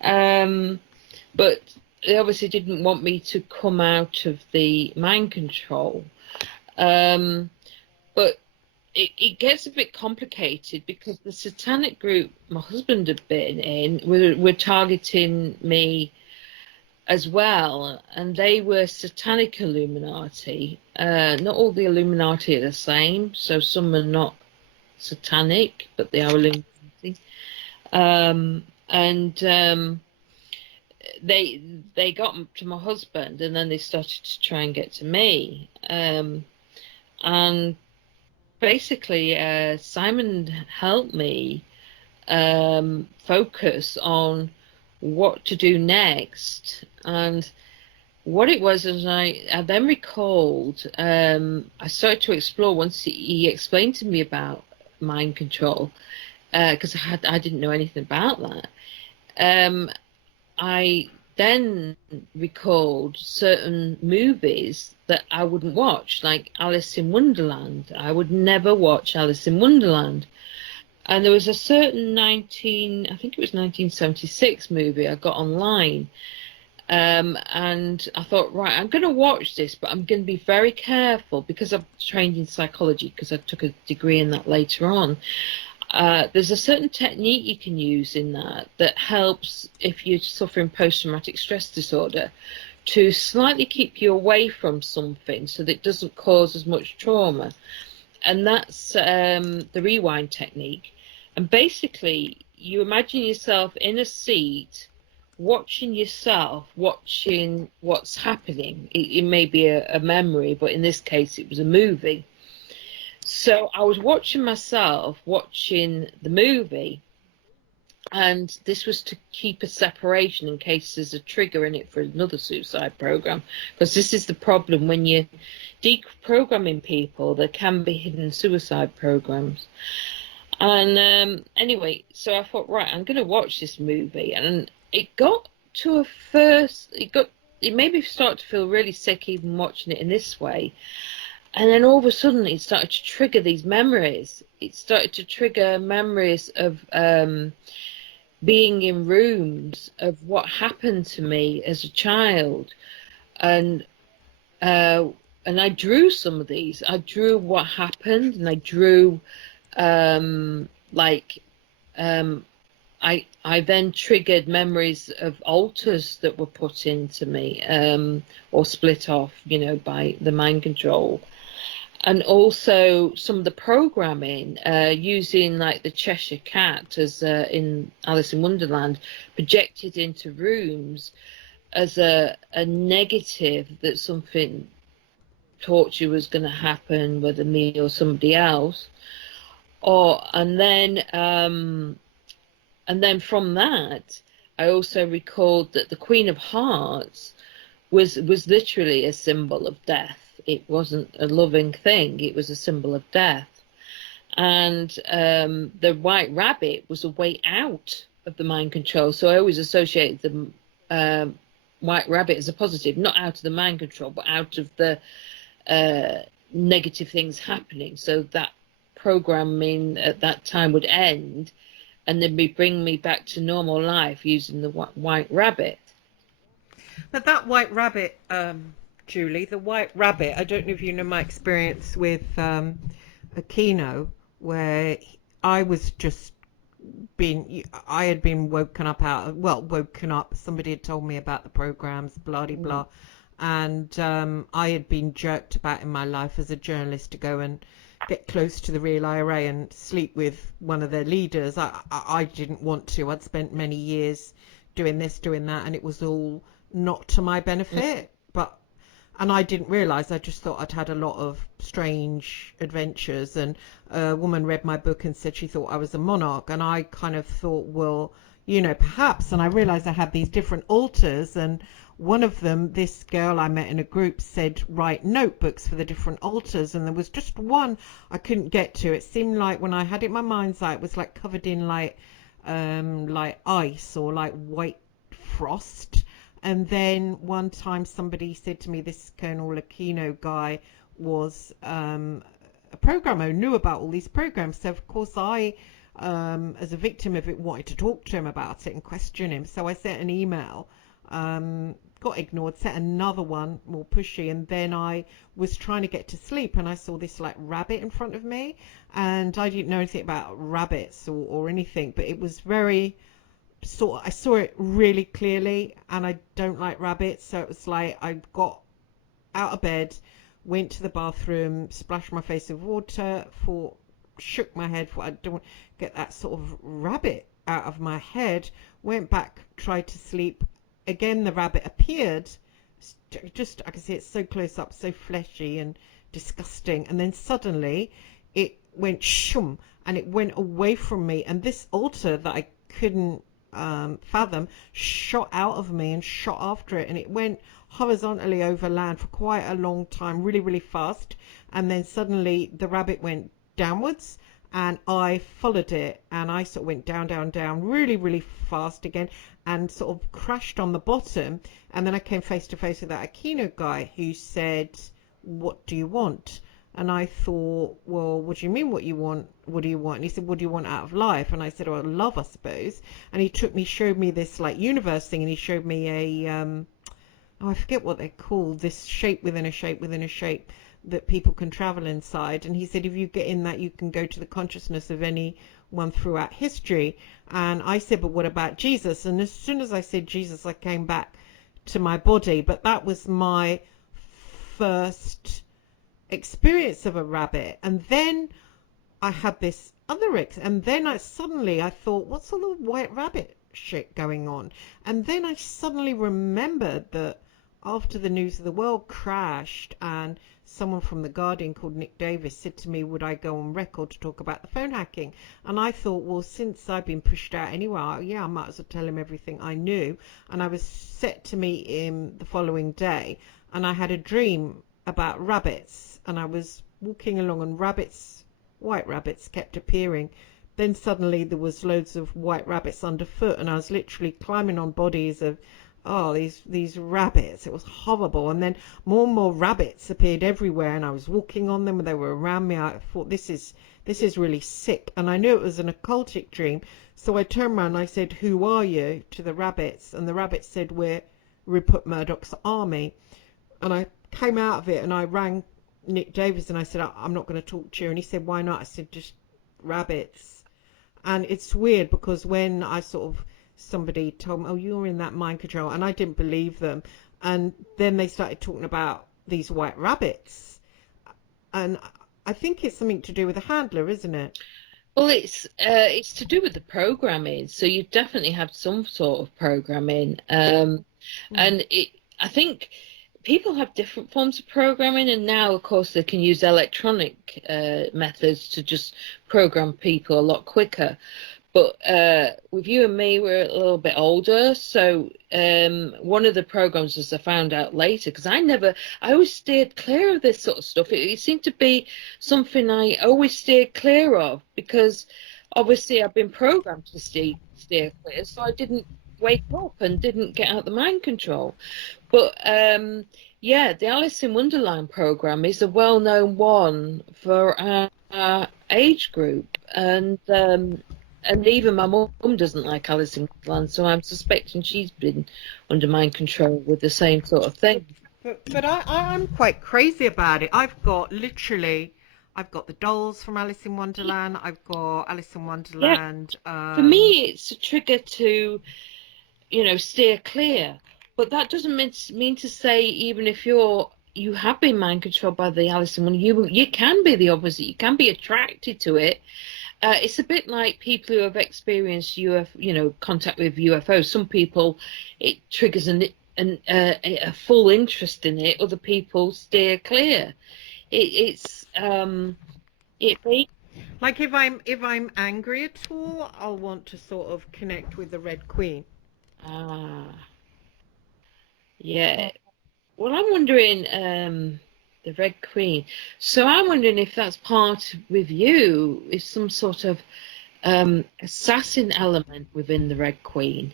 But they obviously didn't want me to come out of the mind control. But it gets a bit complicated because the satanic group my husband had been in were targeting me as well, and they were satanic Illuminati. Not all the Illuminati are the same, so some are not satanic, but they are Illuminati. They got to my husband, and then they started to try and get to me. And basically, Simon helped me focus on what to do next. And what it was is I then recalled, I started to explore once he explained to me about mind control, because I didn't know anything about that. I then recalled certain movies that I wouldn't watch, like Alice in Wonderland. I would never watch Alice in Wonderland. And there was a certain I think it was 1976 movie I got online. And I thought, right, I'm going to watch this, but I'm going to be very careful because I'm trained in psychology, because I took a degree in that later on. There's a certain technique you can use in that helps if you're suffering post-traumatic stress disorder to slightly keep you away from something so that it doesn't cause as much trauma. And that's the rewind technique. And basically, you imagine yourself in a seat, watching yourself, watching what's happening. It may be a memory, but in this case, it was a movie. So I was watching myself, watching the movie, and this was to keep a separation in case there's a trigger in it for another suicide program. Because this is the problem when you're deprogramming people, there can be hidden suicide programs. And anyway, so I thought, right, I'm going to watch this movie, and it got to it made me start to feel really sick even watching it in this way. And then all of a sudden it started to trigger these memories. It started to trigger memories of being in rooms, of what happened to me as a child. And I drew some of these. I drew what happened, and I drew I then triggered memories of alters that were put into me, or split off, by the mind control. And also some of the programming, using like the Cheshire Cat as in Alice in Wonderland, projected into rooms as a negative, that something torture was going to happen, whether me or somebody else. And then from that, I also recalled that the Queen of Hearts was literally a symbol of death. It wasn't a loving thing. It was a symbol of death. And the White Rabbit was a way out of the mind control. So I always associated the White Rabbit as a positive, not out of the mind control, but out of the negative things happening. So that programming at that time would end, and then bring me back to normal life using the White Rabbit. But that White Rabbit, Julie, the White Rabbit, I don't know if you know my experience with Aquino, where I had been woken up, somebody had told me about the programs, blah, blah, blah, and I had been jerked about in my life as a journalist to go and get close to the real IRA and sleep with one of their leaders. I didn't want to. I'd spent many years doing this, doing that, and it was all not to my benefit. And I didn't realise. I just thought I'd had a lot of strange adventures. And a woman read my book and said she thought I was a monarch. And I kind of thought, well, perhaps. And I realised I had these different alters. And one of them, this girl I met in a group, said write notebooks for the different alters. And there was just one I couldn't get to. It seemed like when I had it in my mind's eye, it was like covered in like ice or like white frost. And then one time somebody said to me, this Colonel Aquino guy was a programmer, knew about all these programs. So, of course, I, as a victim of it, wanted to talk to him about it and question him. So I sent an email, got ignored, sent another one, more pushy. And then I was trying to get to sleep and I saw this like rabbit in front of me. And I didn't know anything about rabbits or anything, but it was very... I saw it really clearly, and I don't like rabbits, so it was like I got out of bed, went to the bathroom, splashed my face with water, shook my head, thought I don't get that sort of rabbit out of my head, went back, tried to sleep. Again, the rabbit appeared, just I can see it so close up, so fleshy and disgusting, and then suddenly it went shum, and it went away from me, and this altar that I couldn't fathom shot out of me and shot after it, and it went horizontally over land for quite a long time, really, really fast, and then suddenly the rabbit went downwards, and I followed it, and I sort of went down, down, down, really, really fast again, and sort of crashed on the bottom. And then I came face to face with that Aquino guy who said, "What do you want?" And I thought, well, what do you mean what you want? What do you want? And he said, what do you want out of life? And I said, oh, love, I suppose. And he showed me this like universe thing, and he showed me a, oh, I forget what they're called, this shape within a shape within a shape that people can travel inside. And he said, if you get in that, you can go to the consciousness of anyone throughout history. And I said, but what about Jesus? And as soon as I said Jesus, I came back to my body. But that was my first experience of a rabbit. And then I had this other and then I thought, what's all the white rabbit shit going on? And then I suddenly remembered that after the News of the World crashed, and someone from The Guardian called Nick Davis said to me, would I go on record to talk about the phone hacking? And I thought, well, since I've been pushed out anyway, yeah, I might as well tell him everything I knew. And I was set to meet him the following day, and I had a dream about rabbits, and I was walking along, and white rabbits kept appearing. Then suddenly there was loads of white rabbits underfoot, and I was literally climbing on bodies of these rabbits. It was horrible. And then more and more rabbits appeared everywhere, and I was walking on them, and they were around me. I thought, this is really sick. And I knew it was an occultic dream, so I turned around and I said, who are you, to the rabbits? And the rabbits said, we're Rupert Murdoch's army. And I came out of it, and I rang Nick Davis, and I said, I'm not going to talk to you. And he said, why not? I said, just rabbits. And it's weird, because when I somebody told me, oh, you're in that mind control, and I didn't believe them. And then they started talking about these white rabbits, and I think it's something to do with the handler, isn't it? Well, it's to do with the programming. So you definitely have some sort of programming, and I think people have different forms of programming, and now, of course, they can use electronic methods to just program people a lot quicker. But with you and me, we're a little bit older, so one of the programs, as I found out later, because I always steered clear of this sort of stuff. It seemed to be something I always steered clear of, because obviously I've been programmed to steer clear, so I didn't wake up and didn't get out the mind control. But yeah, the Alice in Wonderland program is a well-known one for our age group, and even my mum doesn't like Alice in Wonderland, so I'm suspecting she's been under mind control with the same sort of thing. But I'm quite crazy about it. I've got the dolls from Alice in Wonderland. I've got Alice in Wonderland. Yeah. For me, it's a trigger to, steer clear. But that doesn't mean to say, even if you have been mind controlled by the Alice in Wonderland, you can be the opposite. You can be attracted to it. It's a bit like people who have experienced contact with UFOs. Some people, it triggers a full interest in it. Other people steer clear. Like if I'm angry at all, I'll want to sort of connect with the Red Queen. Yeah. Well, I'm wondering, the Red Queen. So I'm wondering if that's part with you, is some sort of assassin element within the Red Queen.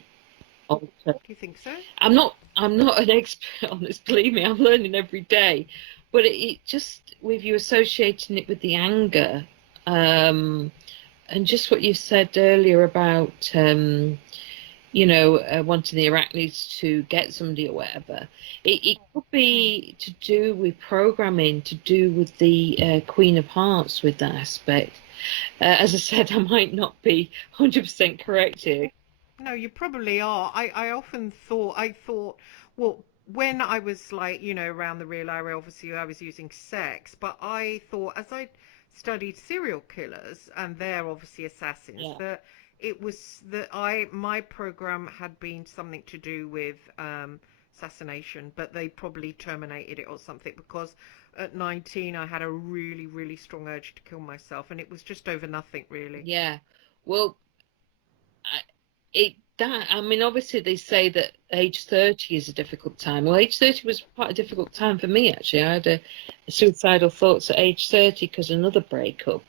Do you think so? I'm not an expert on this, believe me, I'm learning every day. But it just, with you associating it with the anger, and just what you said earlier about wanting the arachnids to get somebody or whatever. It could be to do with programming, to do with the Queen of Hearts with that aspect. As I said, I might not be 100% correct here. No, you probably are. I often thought, well, when I was around the real area, obviously I was using sex, but I thought, as I studied serial killers, and they're obviously assassins, that it was that my program had been something to do with assassination, but they probably terminated it or something, because at 19 I had a really, really strong urge to kill myself, and it was just over nothing, really. Yeah. Well, I mean, obviously they say that age 30 is a difficult time. Well, age 30 was quite a difficult time for me, actually. I had suicidal thoughts at age 30 because of another breakup.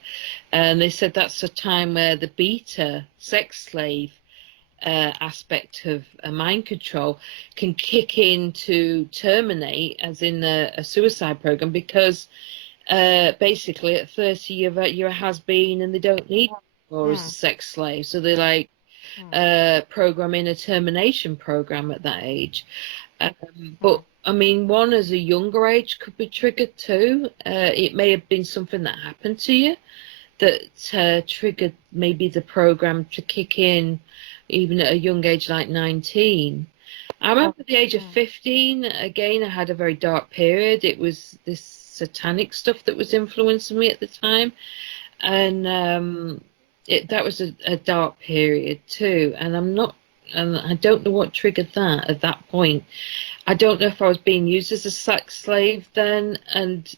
And they said that's a time where the beta sex slave aspect of mind control can kick in to terminate, as in a suicide program, because basically at 30 you're a has-been and they don't need you more as a sex slave. So they like program in a termination program at that age. But I mean, one as a younger age could be triggered too. It may have been something that happened to you that triggered maybe the program to kick in even at a young age like 19. I remember at the age of 15, again, I had a very dark period. It was this satanic stuff that was influencing me at the time. And that was a dark period too. And I don't know what triggered that at that point. I don't know if I was being used as a sex slave then and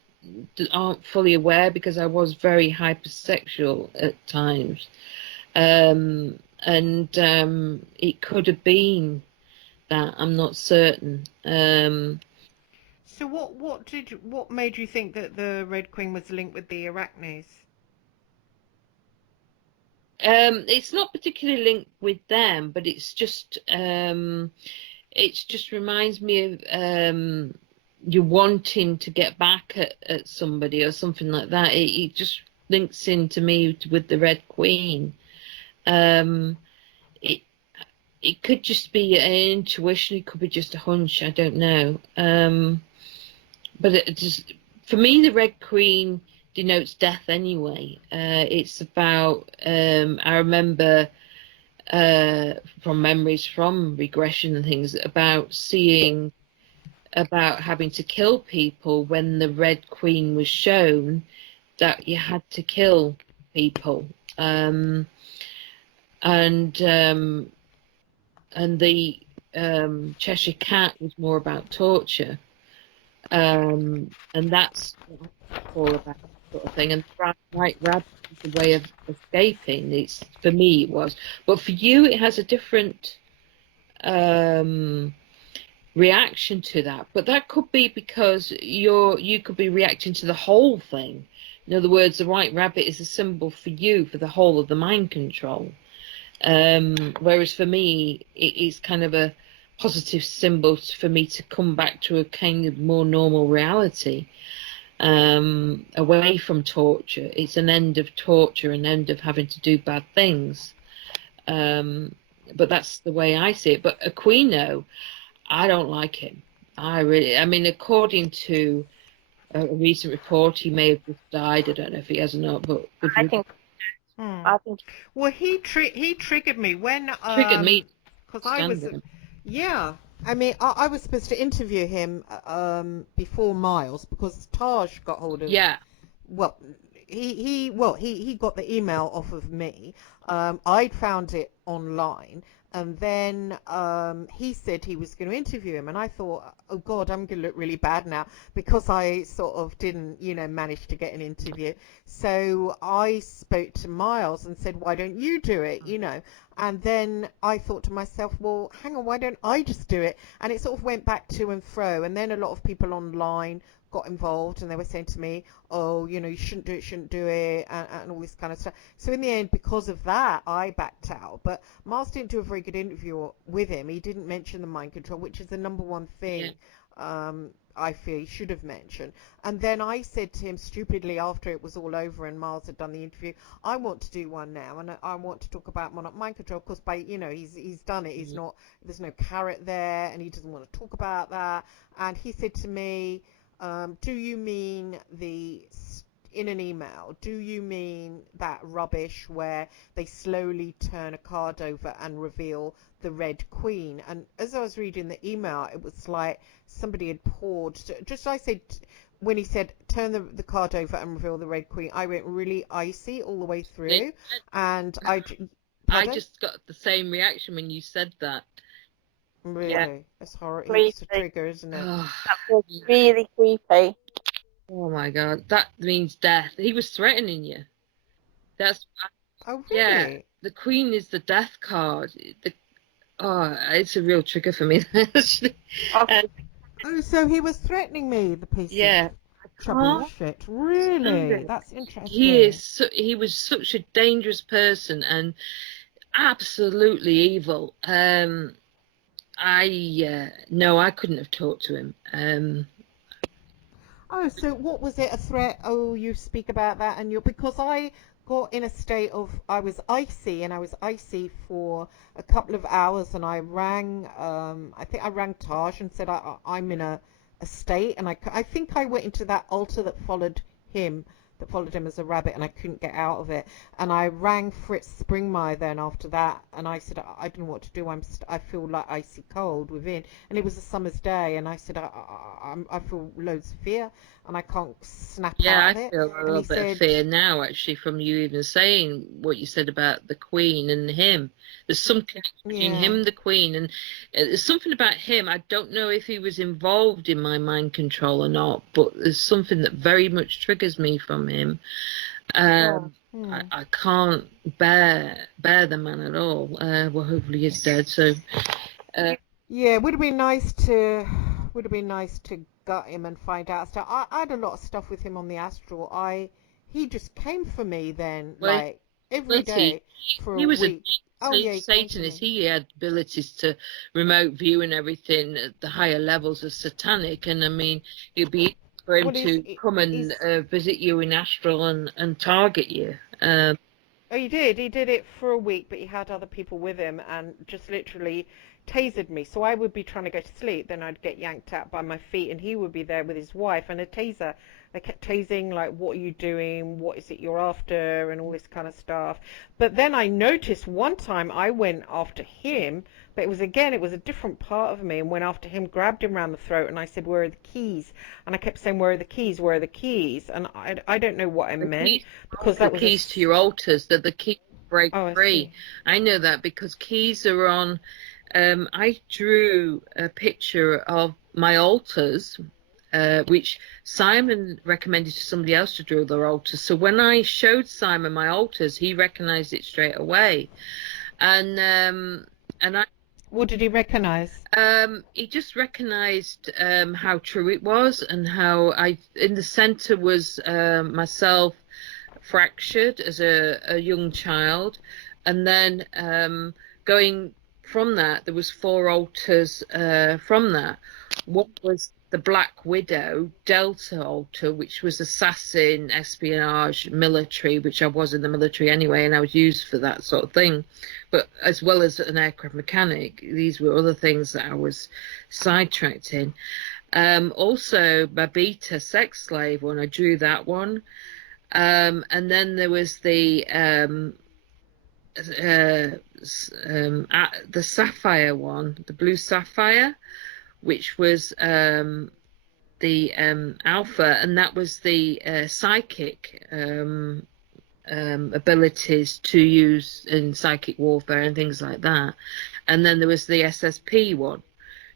aren't fully aware, because I was very hypersexual at times. It could have been that. I'm not certain. So what made you think that the Red Queen was linked with the Arachnes? It's not particularly linked with them, but it just reminds me of you wanting to get back at somebody or something like that. It just links into me with the Red Queen. It could just be an intuition. It could be just a hunch. I don't know. But it just, for me, the Red Queen denotes death anyway. It's about, I remember from memories from regression and things, about having to kill people when the Red Queen was shown, that you had to kill people. And the Cheshire Cat was more about torture. And that's what it's all about, sort of thing. And the White Rabbit is a way of escaping. For me it was, but for you it has a different reaction to that. But that could be because you could be reacting to the whole thing. In other words, the White Rabbit is a symbol for you for the whole of the mind control. Whereas for me, it's kind of a positive symbol for me to come back to a kind of more normal reality, away from torture. It's an end of torture, an end of having to do bad things. But that's the way I see it. But Aquino, I don't like him. I mean, according to a recent report, he may have just died. I don't know if he has or not, but I think. Well, he triggered me when triggered me, because I was, I mean, I was supposed to interview him before Miles, because Taj got hold of. Well, he got the email off of me. I'd found it online, and then he said he was going to interview him, and I thought, oh God, I'm going to look really bad now because I sort of didn't, manage to get an interview. So I spoke to Miles and said, why don't you do it, And then I thought to myself, well, hang on, why don't I just do it? And it sort of went back to and fro, and then a lot of people online got involved, and they were saying to me, oh, you shouldn't do it, and all this kind of stuff. So in the end, because of that, I backed out. But Miles didn't do a very good interview with him. He didn't mention the mind control, which is the number one thing I feel he should have mentioned. And then I said to him stupidly after it was all over and Miles had done the interview, I want to do one now, and I want to talk about Monarch mind control, because he's done it. He's not, there's no carrot there, and he doesn't want to talk about that. And he said to me, do you mean in an email, do you mean that rubbish where they slowly turn a card over and reveal the Red Queen? And as I was reading the email, it was like somebody had poured, just I said, when he said turn the card over and reveal the Red Queen, I went really icy all the way through. And I just got the same reaction when you said that. Really? Yeah. It's horrible. Creepy. It's a trigger, isn't it? Oh, That was really creepy. oh my God, that means death. He was threatening you. That's Oh, yeah. really? The Queen is the death card. It's a real trigger for me. Actually. Oh, so he was threatening me, the piece of Yeah. chubby Can't shit. stand Really? it. That's He interesting. he was such a dangerous person and absolutely evil. No, I couldn't have talked to him. Oh, so what was it? A threat? Oh, you speak about that, and because I got in a state of I was icy, and I was icy for a couple of hours, and I rang. I think I rang Taj and said I'm in a state, and I think I went into that altar that followed him. That followed him as a rabbit, and I couldn't get out of it. And I rang Fritz Springmeier then after that, and I said I don't know what to do. I feel like icy cold within, and it was a summer's day, and I said I feel loads of fear, and I can't snap Yeah, out I of it. feel a And little he bit of said, fear now, actually, from you even saying what you said about the Queen and him. There's some connection between yeah. him and the Queen, and there's something about him. I don't know if he was involved in my mind control or not, but there's something that very much triggers me from him. I can't bear the man at all. Well, hopefully he's dead. So. Yeah, would have been nice to gut him and find out stuff. I had a lot of stuff with him on the astral. He just came for me then, Well, like every day for a he was week. Oh yeah, he came for Satanist. me. He had abilities to remote view and everything at the higher levels of satanic. And I mean, it'd be easy for him to come and visit you in astral and target you. Oh, he did. He did it for a week, but he had other people with him and just literally tasered me. So I would be trying to go to sleep, then I'd get yanked out by my feet, and he would be there with his wife and a taser. They kept tasing, like, what are you doing? What is it you're after? And all this kind of stuff. But then I noticed one time I went after him, but it was a different part of me, and went after him, grabbed him around the throat, and I said, where are the keys? And I kept saying, where are the keys? Where are the keys? And I don't know what I meant, because that was the keys to your altars, that the keys break free. see. I know that because keys are on. I drew a picture of my altars, which Simon recommended to somebody else to draw their altars. So when I showed Simon my altars, he recognized it straight away. And I. What did he recognize? He just recognized how true it was, and how in the center was myself fractured as a young child, and then going from that, there was 4 altars from that. One was the Black Widow Delta altar, which was assassin, espionage, military, which I was in the military anyway, and I was used for that sort of thing. But as well as an aircraft mechanic, these were other things that I was sidetracked in. Also, Babita sex slave one, I drew that one. And then there was the sapphire one, the blue sapphire, which was the alpha, and that was the psychic abilities to use in psychic warfare and things like that. And then there was the SSP one.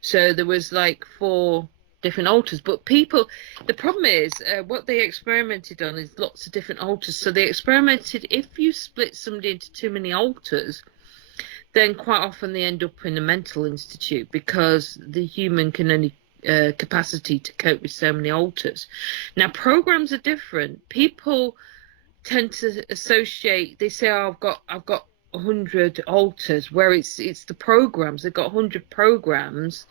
So there was like 4 different altars, but the problem is what they experimented on is lots of different altars. So they experimented, if you split somebody into too many altars, then quite often they end up in a mental institute, because the human can only capacity to cope with so many altars. Now programs are different. People tend to associate, they say, oh, I've got 100 altars, where it's the programs. They've got 100 programs,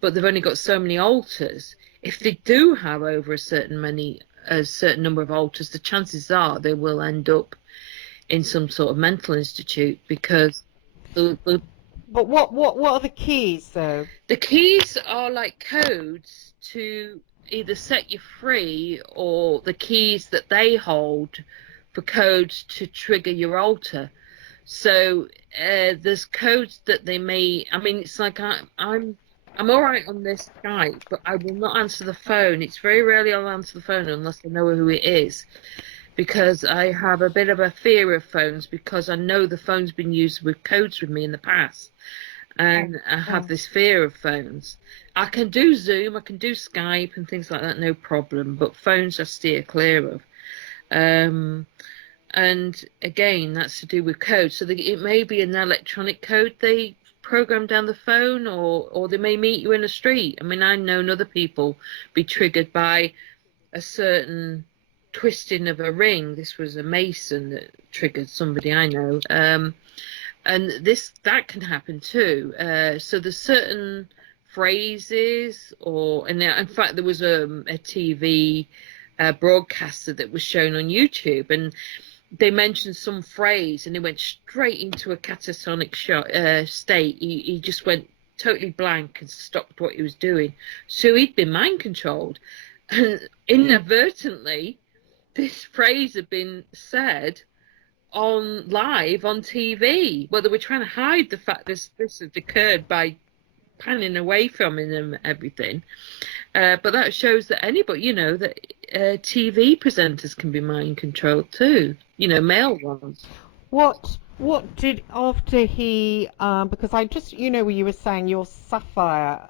but they've only got so many altars. If they do have over a certain number of altars, the chances are they will end up in some sort of mental institute, because But what are the keys though? The keys are like codes to either set you free, or the keys that they hold for codes to trigger your altar. So there's codes that they may. I mean, it's like I'm all right on this Skype, but I will not answer the phone. It's very rarely I'll answer the phone unless I know who it is, because I have a bit of a fear of phones, because I know the phone's been used with codes with me in the past. and I have this fear of phones. I can do Zoom, I can do Skype and things like that, no problem, but phones I steer clear of. And again, that's to do with code. So it may be an electronic code they program down the phone, or they may meet you in the street. I mean, I know other people be triggered by a certain twisting of a ring. This was a mason that triggered somebody I know. And that can happen too. So there's certain phrases, and in fact there was a TV broadcaster that was shown on YouTube, and they mentioned some phrase, and he went straight into a catatonic state. He just went totally blank and stopped what he was doing. So he'd been mind controlled, and inadvertently, this phrase had been said live on TV. Well, they were trying to hide the fact this had occurred by panning away from him and everything. But that shows that anybody, that TV presenters can be mind controlled too. Male ones. What did after he because I just where you were saying your sapphire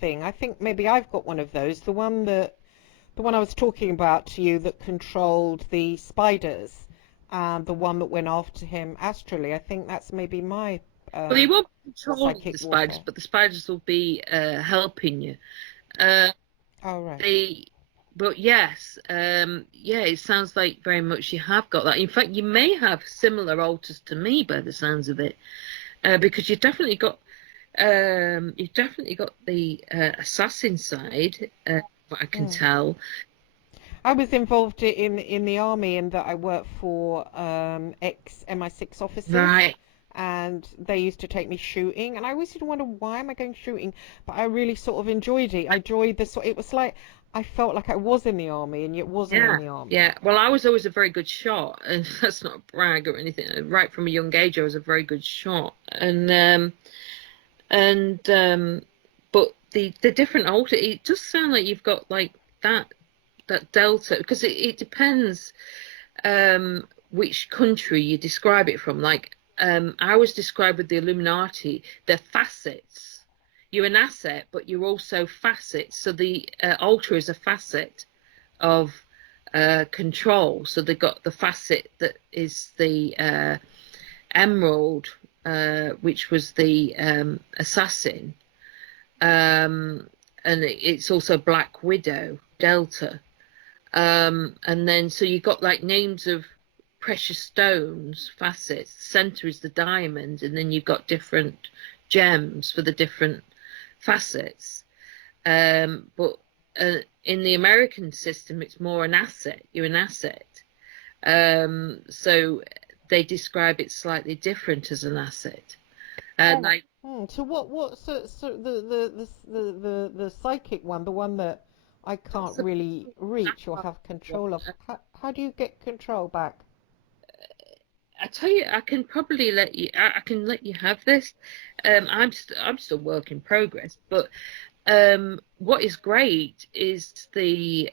thing. I think maybe I've got one of those. The one I was talking about to you that controlled the spiders, and the one that went after him astrally. I think that's maybe my. Well, you won't control the spiders, but the spiders will be helping you. Oh, right. But yes, it sounds like very much you have got that. In fact, you may have similar alters to me by the sounds of it, because you've definitely got the assassin side. What I can tell. I was involved in the army, in that I worked for ex-MI6 officers. Right. And they used to take me shooting, and I always did wonder, why am I going shooting? But I really sort of enjoyed it. I enjoyed it was like I felt like I was in the army, and yet wasn't in the army. Yeah. Well, I was always a very good shot, and that's not a brag or anything. Right from a young age, I was a very good shot, but the different alter, it does sound like you've got like that delta, because it depends which country you describe it from. Like I was described with the Illuminati, they're facets. You're an asset, but you're also facets. So the altar is a facet of control. So they've got the facet that is the emerald, which was the assassin. And it's also Black Widow, Delta. And then so you've got like names of precious stones, facets. The center is the diamond, and then you've got different gems for the different facets. But in the American system, it's more an asset. You're an asset. So they describe it slightly different as an asset. So the psychic one, the one that I can't really reach or have control of, how do you get control back? I tell you, I can probably let you. I can let you have this. I'm still work in progress, but what is great is the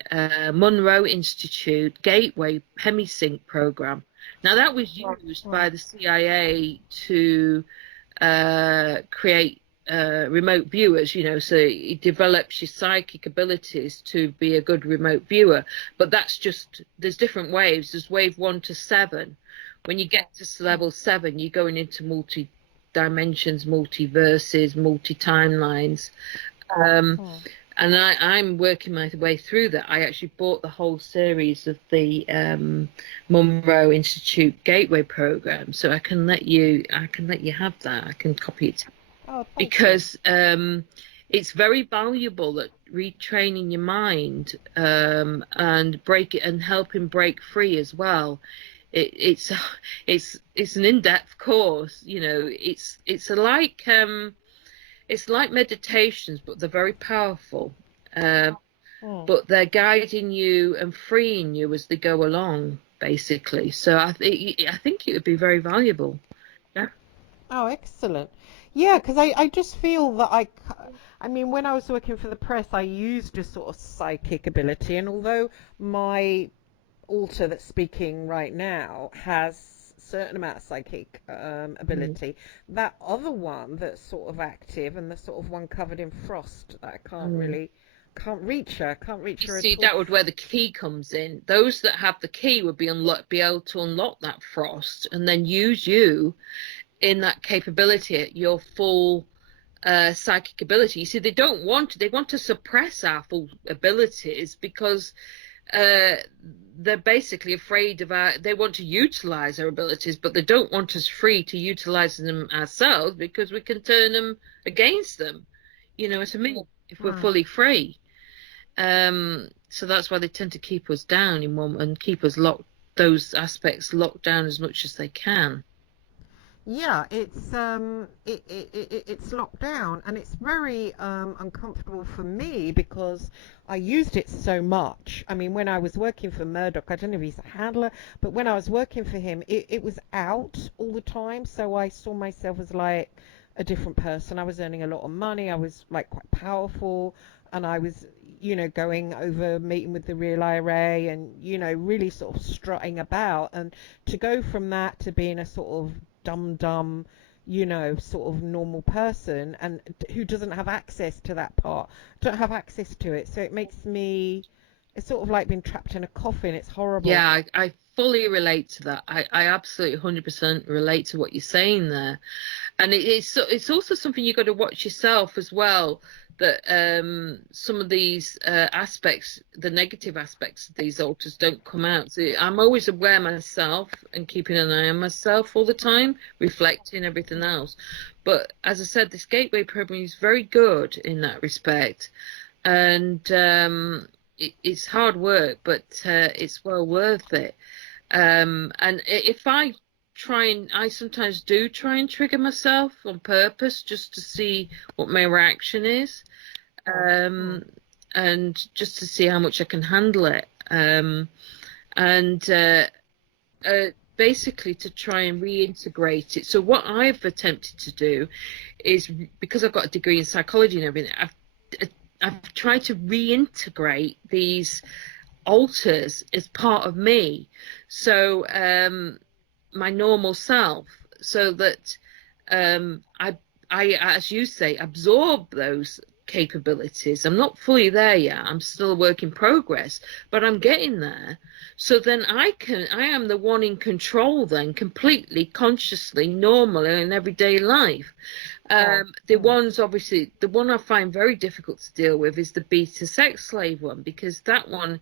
Monroe Institute Gateway Hemisync program. Now that was used by the CIA to create remote viewers, so it develops your psychic abilities to be a good remote viewer. But that's just, there's different waves. There's wave 1 to 7. When you get to level 7, you're going into multi-dimensions, multiverses, multi-timelines. And I'm working my way through that. I actually bought the whole series of the Monroe Institute Gateway program, so I can let you have that. I can copy it because it's very valuable at retraining your mind and break it and helping break free as well. It's an in-depth course. It's like meditations, but they're very powerful. But they're guiding you and freeing you as they go along, basically. So I think it would be very valuable. Yeah. Oh, excellent. Yeah, because I just feel that I mean, when I was working for the press, I used a sort of psychic ability, and although my altar that's speaking right now has a certain amount of psychic ability. That other one that's sort of active, and the sort of one covered in frost that I can't reach her at See, all. that would where the key comes in. Those that have the key would be able to unlock that frost and then use you in that capability, your full psychic ability. You see, they want to suppress our full abilities because they're basically afraid of they want to utilize our abilities, but they don't want us free to utilize them ourselves because we can turn them against them. You know what I mean? If we're fully free. So that's why they tend to keep us down in one and keep us those aspects locked down as much as they can. Yeah, it's it's locked down, and it's very uncomfortable for me because I used it so much. I mean, when I was working for Murdoch, I don't know if he's a handler, but when I was working for him, it was out all the time. So I saw myself as like a different person. I was earning a lot of money. I was like quite powerful, and I was, you know, going over meeting with the real IRA and, you know, really sort of strutting about. And to go from that to being a sort of dumb, you know, sort of normal person, and who doesn't have access to that part, don't have access to it. So it makes me, it's sort of like being trapped in a coffin. It's horrible. Yeah, I fully relate to that. I absolutely 100% relate to what you're saying there. And it's also something you've got to watch yourself as well, that some of these aspects, the negative aspects of these altars don't come out. So I'm always aware myself and keeping an eye on myself all the time, reflecting everything else. But as I said, this gateway program is very good in that respect. And it's hard work, but it's well worth it. And if I sometimes do try and trigger myself on purpose just to see what my reaction is, and just to see how much I can handle it, and basically to try and reintegrate it. So what I've attempted to do is, because I've got a degree in psychology and everything, I've tried to reintegrate these alters as part of me, so my normal self, so that I, as you say, absorb those capabilities. I'm not fully there yet. I'm still a work in progress, but I'm getting there. So then I am the one in control then, completely, consciously, normally in everyday life. The ones, obviously, the one I find very difficult to deal with is the beta sex slave one, because that one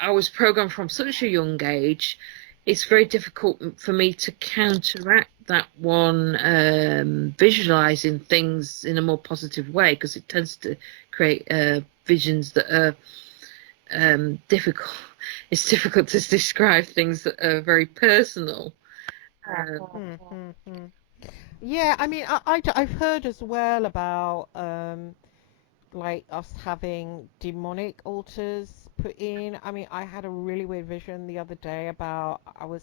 I was programmed from such a young age. It's very difficult for me to counteract that one, visualizing things in a more positive way, because it tends to create visions that are difficult. It's difficult to describe things that are very personal. Yeah, I mean, I've heard as well about like us having demonic altars put in. I mean, I had a really weird vision the other day about, I was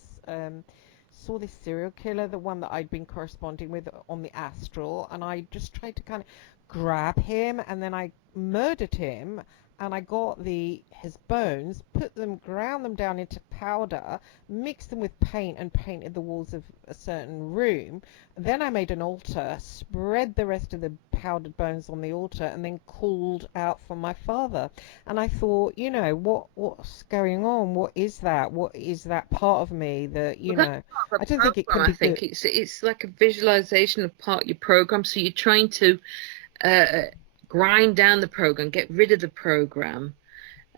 saw this serial killer, the one that I'd been corresponding with on the astral, and I just tried to kind of grab him, and then I murdered him, and I got his bones, ground them down into powder, mixed them with paint, and painted the walls of a certain room. Then I made an altar, spread the rest of the powdered bones on the altar, and then called out for my father. And I thought, you know, what's going on? What is that? What is that part of me that, you know? I don't think it can be I think it's like a visualization of part of your program. So you're trying to grind down the program, get rid of the program.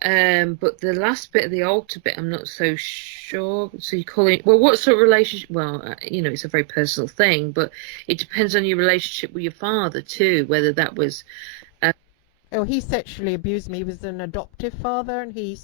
But the last bit of the altar bit, I'm not so sure. So you call it, well, what sort of relationship? Well, you know, it's a very personal thing, but it depends on your relationship with your father too, whether that was. Oh, he sexually abused me. He was an adoptive father, and he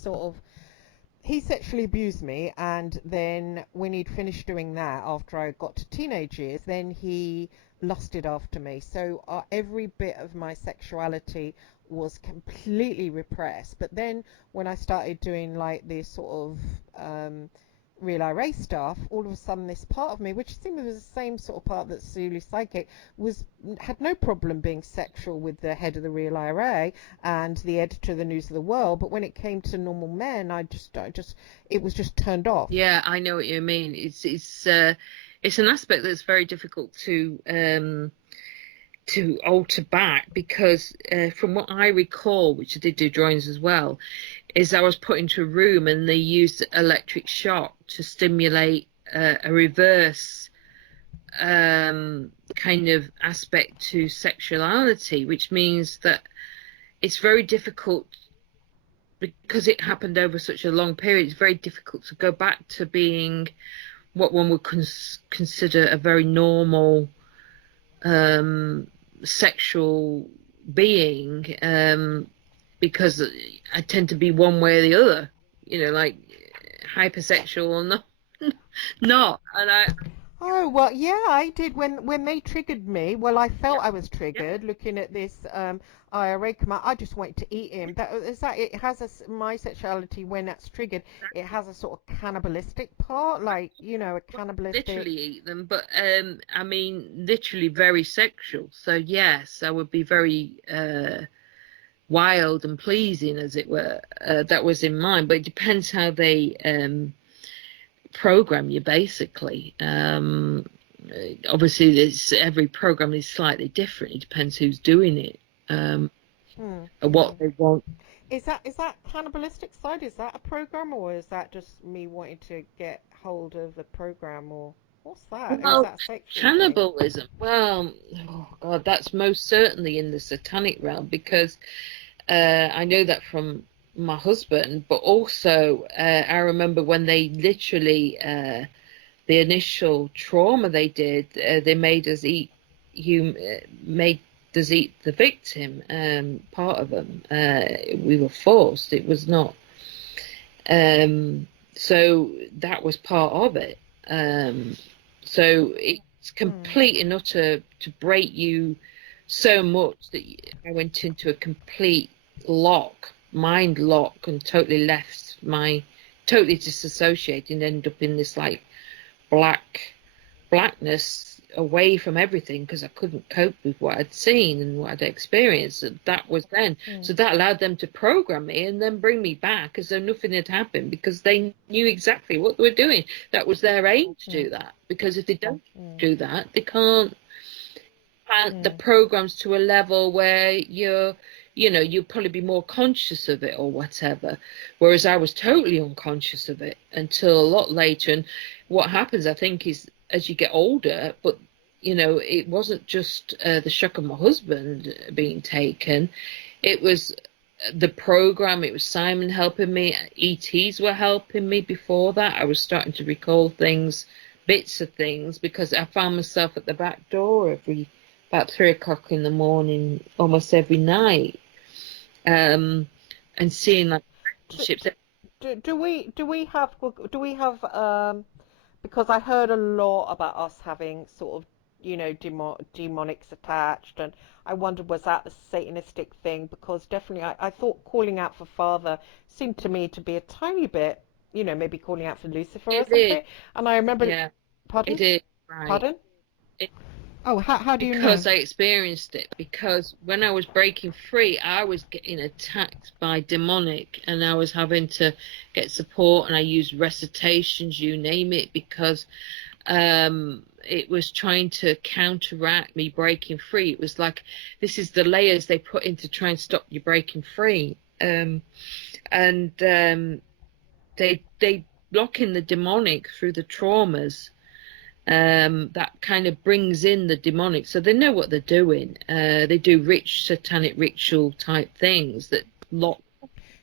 sexually abused me. And then when he'd finished doing that, after I got to teenage years, then he lusted after me. So every bit of my sexuality was completely repressed. But then when I started doing like this sort of real IRA stuff, all of a sudden this part of me, which seemed was the same sort of part that Zulu Psychic had no problem being sexual with the head of the real IRA and the editor of the News of the World, but when it came to normal men, it was just turned off. Yeah, I know what you mean. It's an aspect that's very difficult to alter back, because from what I recall, which I did do drawings as well, is I was put into a room and they used electric shock to stimulate a reverse kind of aspect to sexuality, which means that it's very difficult, because it happened over such a long period, it's very difficult to go back to being what one would consider a very normal sexual being, because I tend to be one way or the other, like hypersexual or not. And Oh, well, yeah, I did when they triggered me. Well, I felt I was triggered looking at this IRA come out. I just wanted to eat him. It has my sexuality, when that's triggered, it has a sort of cannibalistic part, like, a cannibalistic. Literally eat them, but I mean, literally very sexual. So yes, I would be very wild and pleasing, as it were. That was in mind, but it depends how they program you, basically. Obviously every program is slightly different. It depends who's doing it, and what they want. Is that cannibalistic side? Is that a program, or is that just me wanting to get hold of the program, or what's that? Well, is that sexual cannibalism, well, oh God, that's most certainly in the satanic realm, because I know that from my husband, but also I remember when they literally the initial trauma they did, they made us eat the victim, part of them. We were forced. It was not so that was part of it. So it's complete and utter to break you so much that I went into a complete mind lock, and totally totally disassociated, and ended up in this like blackness away from everything, because I couldn't cope with what I'd seen and what I'd experienced. That was then. So that allowed them to program me and then bring me back as though nothing had happened, because they knew exactly what they were doing. That was their aim to do that, because if they don't do that, they can't plant the programs to a level where you'll probably be more conscious of it or whatever. Whereas I was totally unconscious of it until a lot later. And what happens, I think, is as you get older, but it wasn't just the shock of my husband being taken. It was the program. It was Simon helping me. ETs were helping me before that. I was starting to recall things, bits of things, because I found myself at the back door about 3 o'clock in the morning, almost every night, and seeing like relationships. Do we have because I heard a lot about us having sort of demonics attached, and I wondered, was that the satanistic thing? Because definitely I thought calling out for Father seemed to me to be a tiny bit, maybe calling out for Lucifer or something. And I remember, pardon? It is, right. Pardon? Oh, how do you know? Because I experienced it. Because when I was breaking free, I was getting attacked by demonic, and I was having to get support, and I used recitations, you name it, because it was trying to counteract me breaking free. It was like, this is the layers they put in to try and stop you breaking free. They block in the demonic through the traumas. That kind of brings in the demonic, so they know what they're doing. They do rich satanic ritual type things that lock.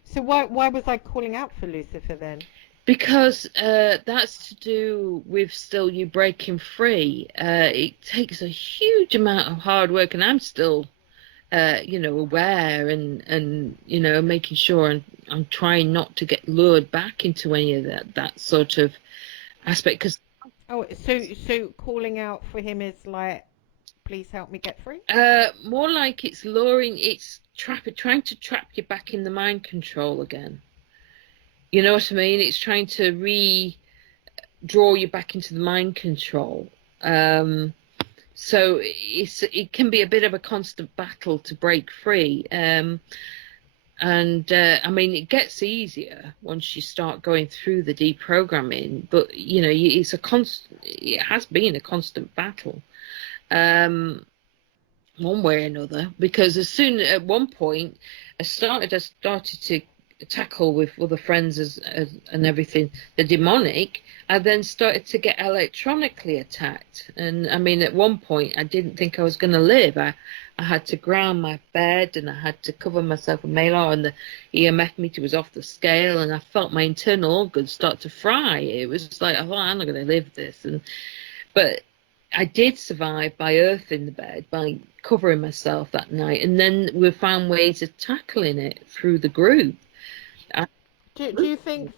So why was I calling out for Lucifer then? Because that's to do with still you breaking free. It takes a huge amount of hard work, and I'm still aware and making sure I'm trying not to get lured back into any of that sort of aspect. Because so calling out for him is like, please help me get free? More like it's luring, it's trying to trap you back in the mind control again. You know what I mean? It's trying to draw you back into the mind control. So it can be a bit of a constant battle to break free. I mean, it gets easier once you start going through the deprogramming, but it has been a constant battle, one way or another. Because at one point, I started to tackle with other friends and everything the demonic. I then started to get electronically attacked, and I mean, at one point I didn't think I was going to live. I had to ground my bed, and I had to cover myself with Malar, and the EMF meter was off the scale, and I felt my internal organs start to fry. It was like, oh, I'm not going to live this. But I did survive by earthing the bed, by covering myself that night, and then we found ways of tackling it through the group. Do you think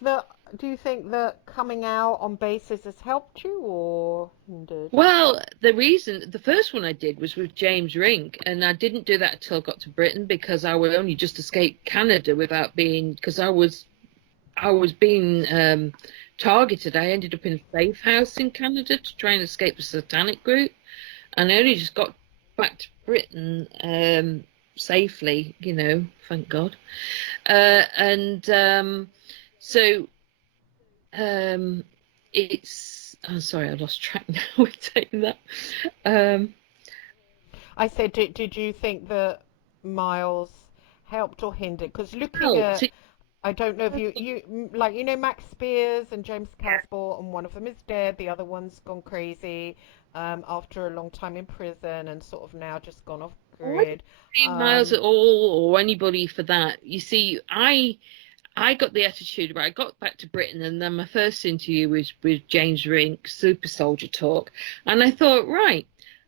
that coming out on bases has helped you, or hindered? Well, the first one I did was with James Rink, and I didn't do that until I got to Britain, because I would only just escape Canada without being, because I was being targeted. I ended up in a safe house in Canada to try and escape the satanic group, and I only just got back to Britain safely, thank God. I'm sorry, I lost track now with saying that. I said, did you think that Miles helped or hindered? Because looking at, I don't know if you Max Spears and James Casper, and one of them is dead, the other one's gone crazy after a long time in prison, and sort of now just gone off grid. Miles at all, or anybody for that. You see, I got the attitude, right? I got back to Britain, and then my first interview was with James Rink, Super Soldier Talk, and I thought, right,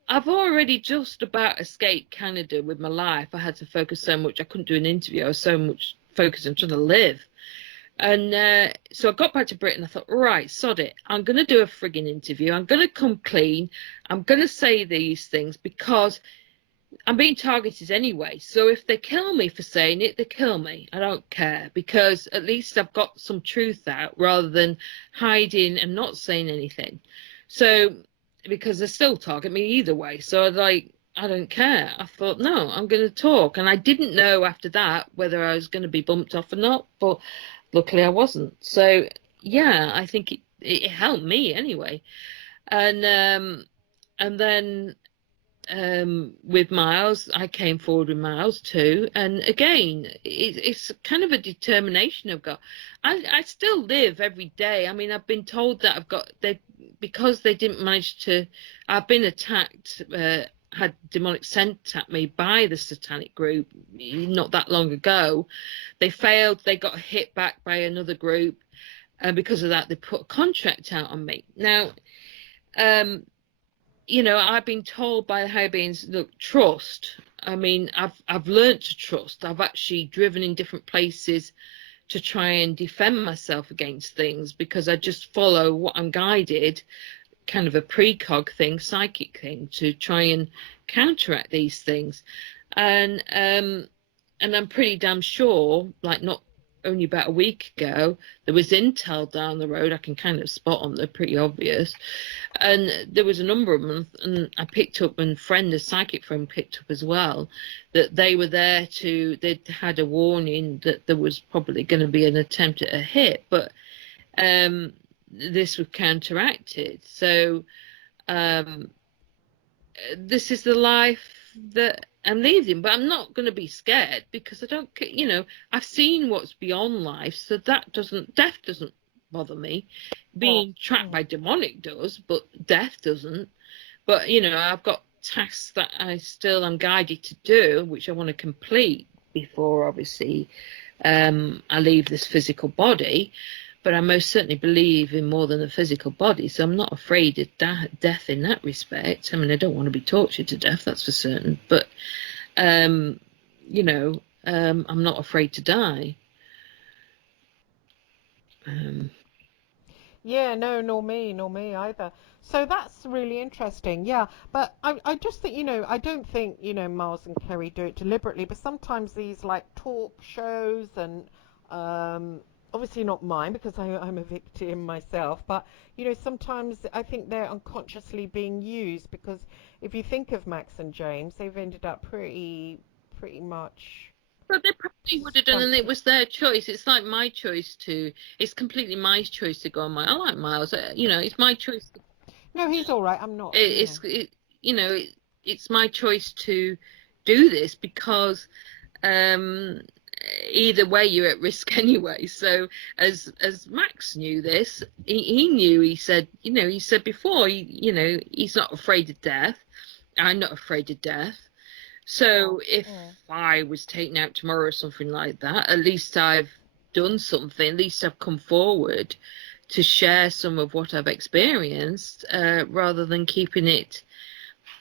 I've already just about escaped Canada with my life. I had to focus so much, I couldn't do an interview. I was so much focused on trying to live. And so I got back to Britain. I thought, right, sod it. I'm going to do a frigging interview. I'm going to come clean. I'm going to say these things because I'm being targeted anyway. So if they kill me for saying it, they kill me. I don't care, because at least I've got some truth out rather than hiding and not saying anything. So because they still target me either way. So I don't care. I thought, no, I'm going to talk. And I didn't know after that whether I was going to be bumped off or not, but luckily I wasn't. So yeah, I think it helped me anyway. And then with Miles, I came forward with Miles too, and again, it's kind of a determination I've got. I still live every day. I mean, I've been told that because they didn't manage to. I've been attacked, had demonic sent at me by the satanic group not that long ago. They failed. They got hit back by another group, and because of that, they put a contract out on me. Now, I've been told by the higher beings, look, trust. I mean, I've learned to trust. I've actually driven in different places to try and defend myself against things, because I just follow what I'm guided, kind of a precog thing, psychic thing, to try and counteract these things. And I'm pretty damn sure, like not only about a week ago, there was intel down the road. I can kind of spot them, they're pretty obvious. And there was a number of them, and I picked up, and a psychic friend picked up as well, that they were there they'd had a warning that there was probably going to be an attempt at a hit, but this was counteracted. So this is the life that I'm leading, but I'm not going to be scared, because I don't, I've seen what's beyond life, so death doesn't bother me. Being trapped by demonic does, but death doesn't. But I've got tasks that I'm guided to do, which I want to complete before, obviously, I leave this physical body. But I most certainly believe in more than a physical body, so I'm not afraid of death in that respect. I mean, I don't want to be tortured to death, that's for certain. But, I'm not afraid to die. Yeah, no, nor me either. So that's really interesting. Yeah, but I just think, I don't think, Miles and Kerry do it deliberately, but sometimes these like talk shows and obviously not mine because I'm a victim myself, but you know, sometimes I think they're unconsciously being used because if you think of Max and James, they've ended up pretty much. But they probably would have done, and it was their choice. It's like my choice to. It's completely my choice to go on my. I like Miles. You know, it's my choice. No, he's all right. I'm not. It's my choice to do this because either way you're at risk anyway. So as Max knew this, he knew. He said, he said before, he's not afraid of death. I'm not afraid of death. So if I was taken out tomorrow or something like that, at least I've done something. At least I've come forward to share some of what I've experienced, rather than keeping it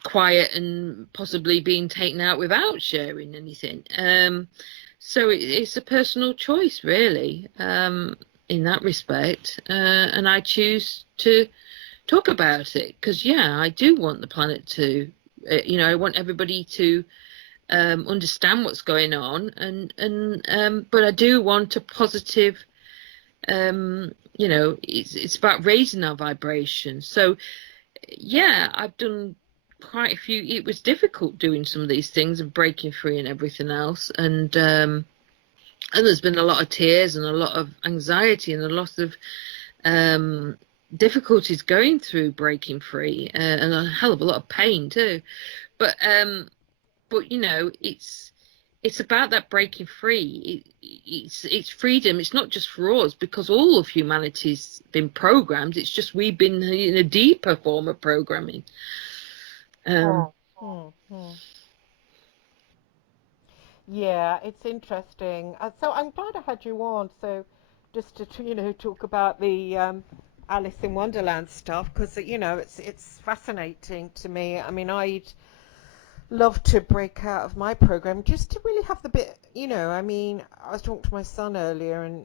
quiet and possibly being taken out without sharing anything. So it's a personal choice, really, in that respect. And I choose to talk about it because, I do want the planet to, I want everybody to understand what's going on. But I do want a positive, it's about raising our vibration. So, I've done quite a few. It was difficult doing some of these things and breaking free and everything else, and there's been a lot of tears and a lot of anxiety and a lot of difficulties going through breaking free, and a hell of a lot of pain too. But it's about that breaking free. It's freedom. It's not just for us, because all of humanity's been programmed. It's just we've been in a deeper form of programming. Yeah, it's interesting. So I'm glad I had you on. So just to talk about the Alice in Wonderland stuff, because it's fascinating to me. I mean, I'd love to break out of my program just to really have the bit. I mean, I was talking to my son earlier, and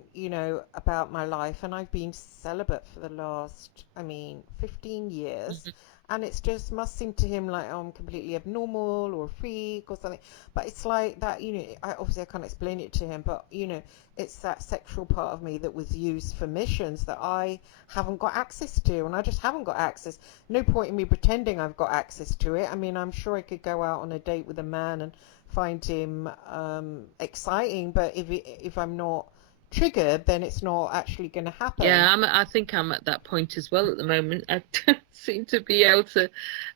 about my life, and I've been celibate for the last 15 years. And it's just must seem to him like I'm completely abnormal or a freak or something. But it's like that, I can't explain it to him, but it's that sexual part of me that was used for missions that I haven't got access to, and I just haven't got access. No point in me pretending I've got access to it. I mean, I'm sure I could go out on a date with a man and find him exciting, but if I'm not triggered, then it's not actually going to happen. I think I'm at that point as well at the moment. I don't seem to be able to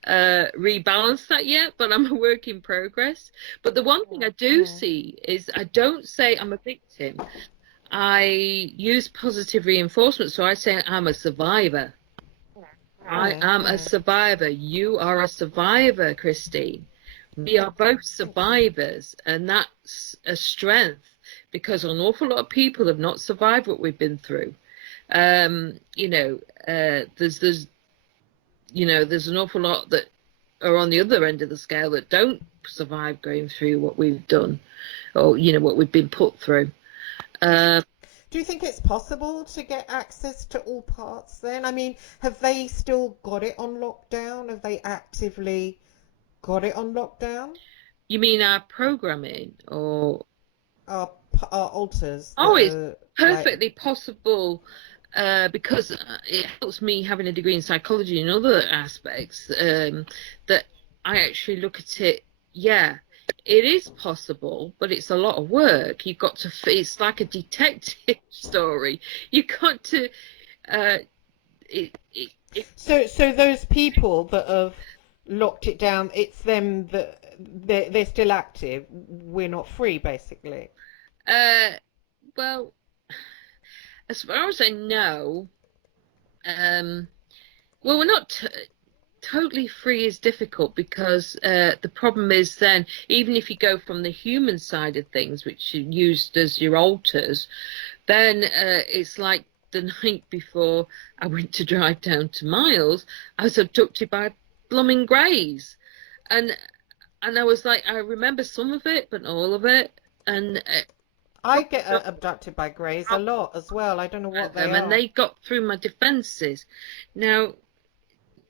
rebalance that yet, but I'm a work in progress. But the one thing I do see is I don't say I'm a victim. I use positive reinforcement, so I say I'm a survivor. I am a survivor. You are a survivor, Christine. We are both survivors, and that's a strength, because an awful lot of people have not survived what we've been through. There's an awful lot that are on the other end of the scale that don't survive going through what we've done, or what we've been put through. Do you think it's possible to get access to all parts then? I mean, have they still got it on lockdown? Have they actively got it on lockdown? You mean our programming, or our alters? Oh, it's perfectly possible, because it helps me having a degree in psychology and other aspects, that I actually look at it. Yeah, it is possible, but it's a lot of work. You've got to. It's like a detective story. You got to. So those people that have locked it down, it's them that they're still active. We're not free, basically. Well, as far as I know, we're not totally free is difficult, because the problem is then, even if you go from the human side of things, which you used as your alters, then it's like the night before I went to drive down to Miles, I was abducted by blooming greys, and I was like, I remember some of it, but not all of it, and I get abducted by greys a lot as well. I don't know what they are. And they got through my defences. Now,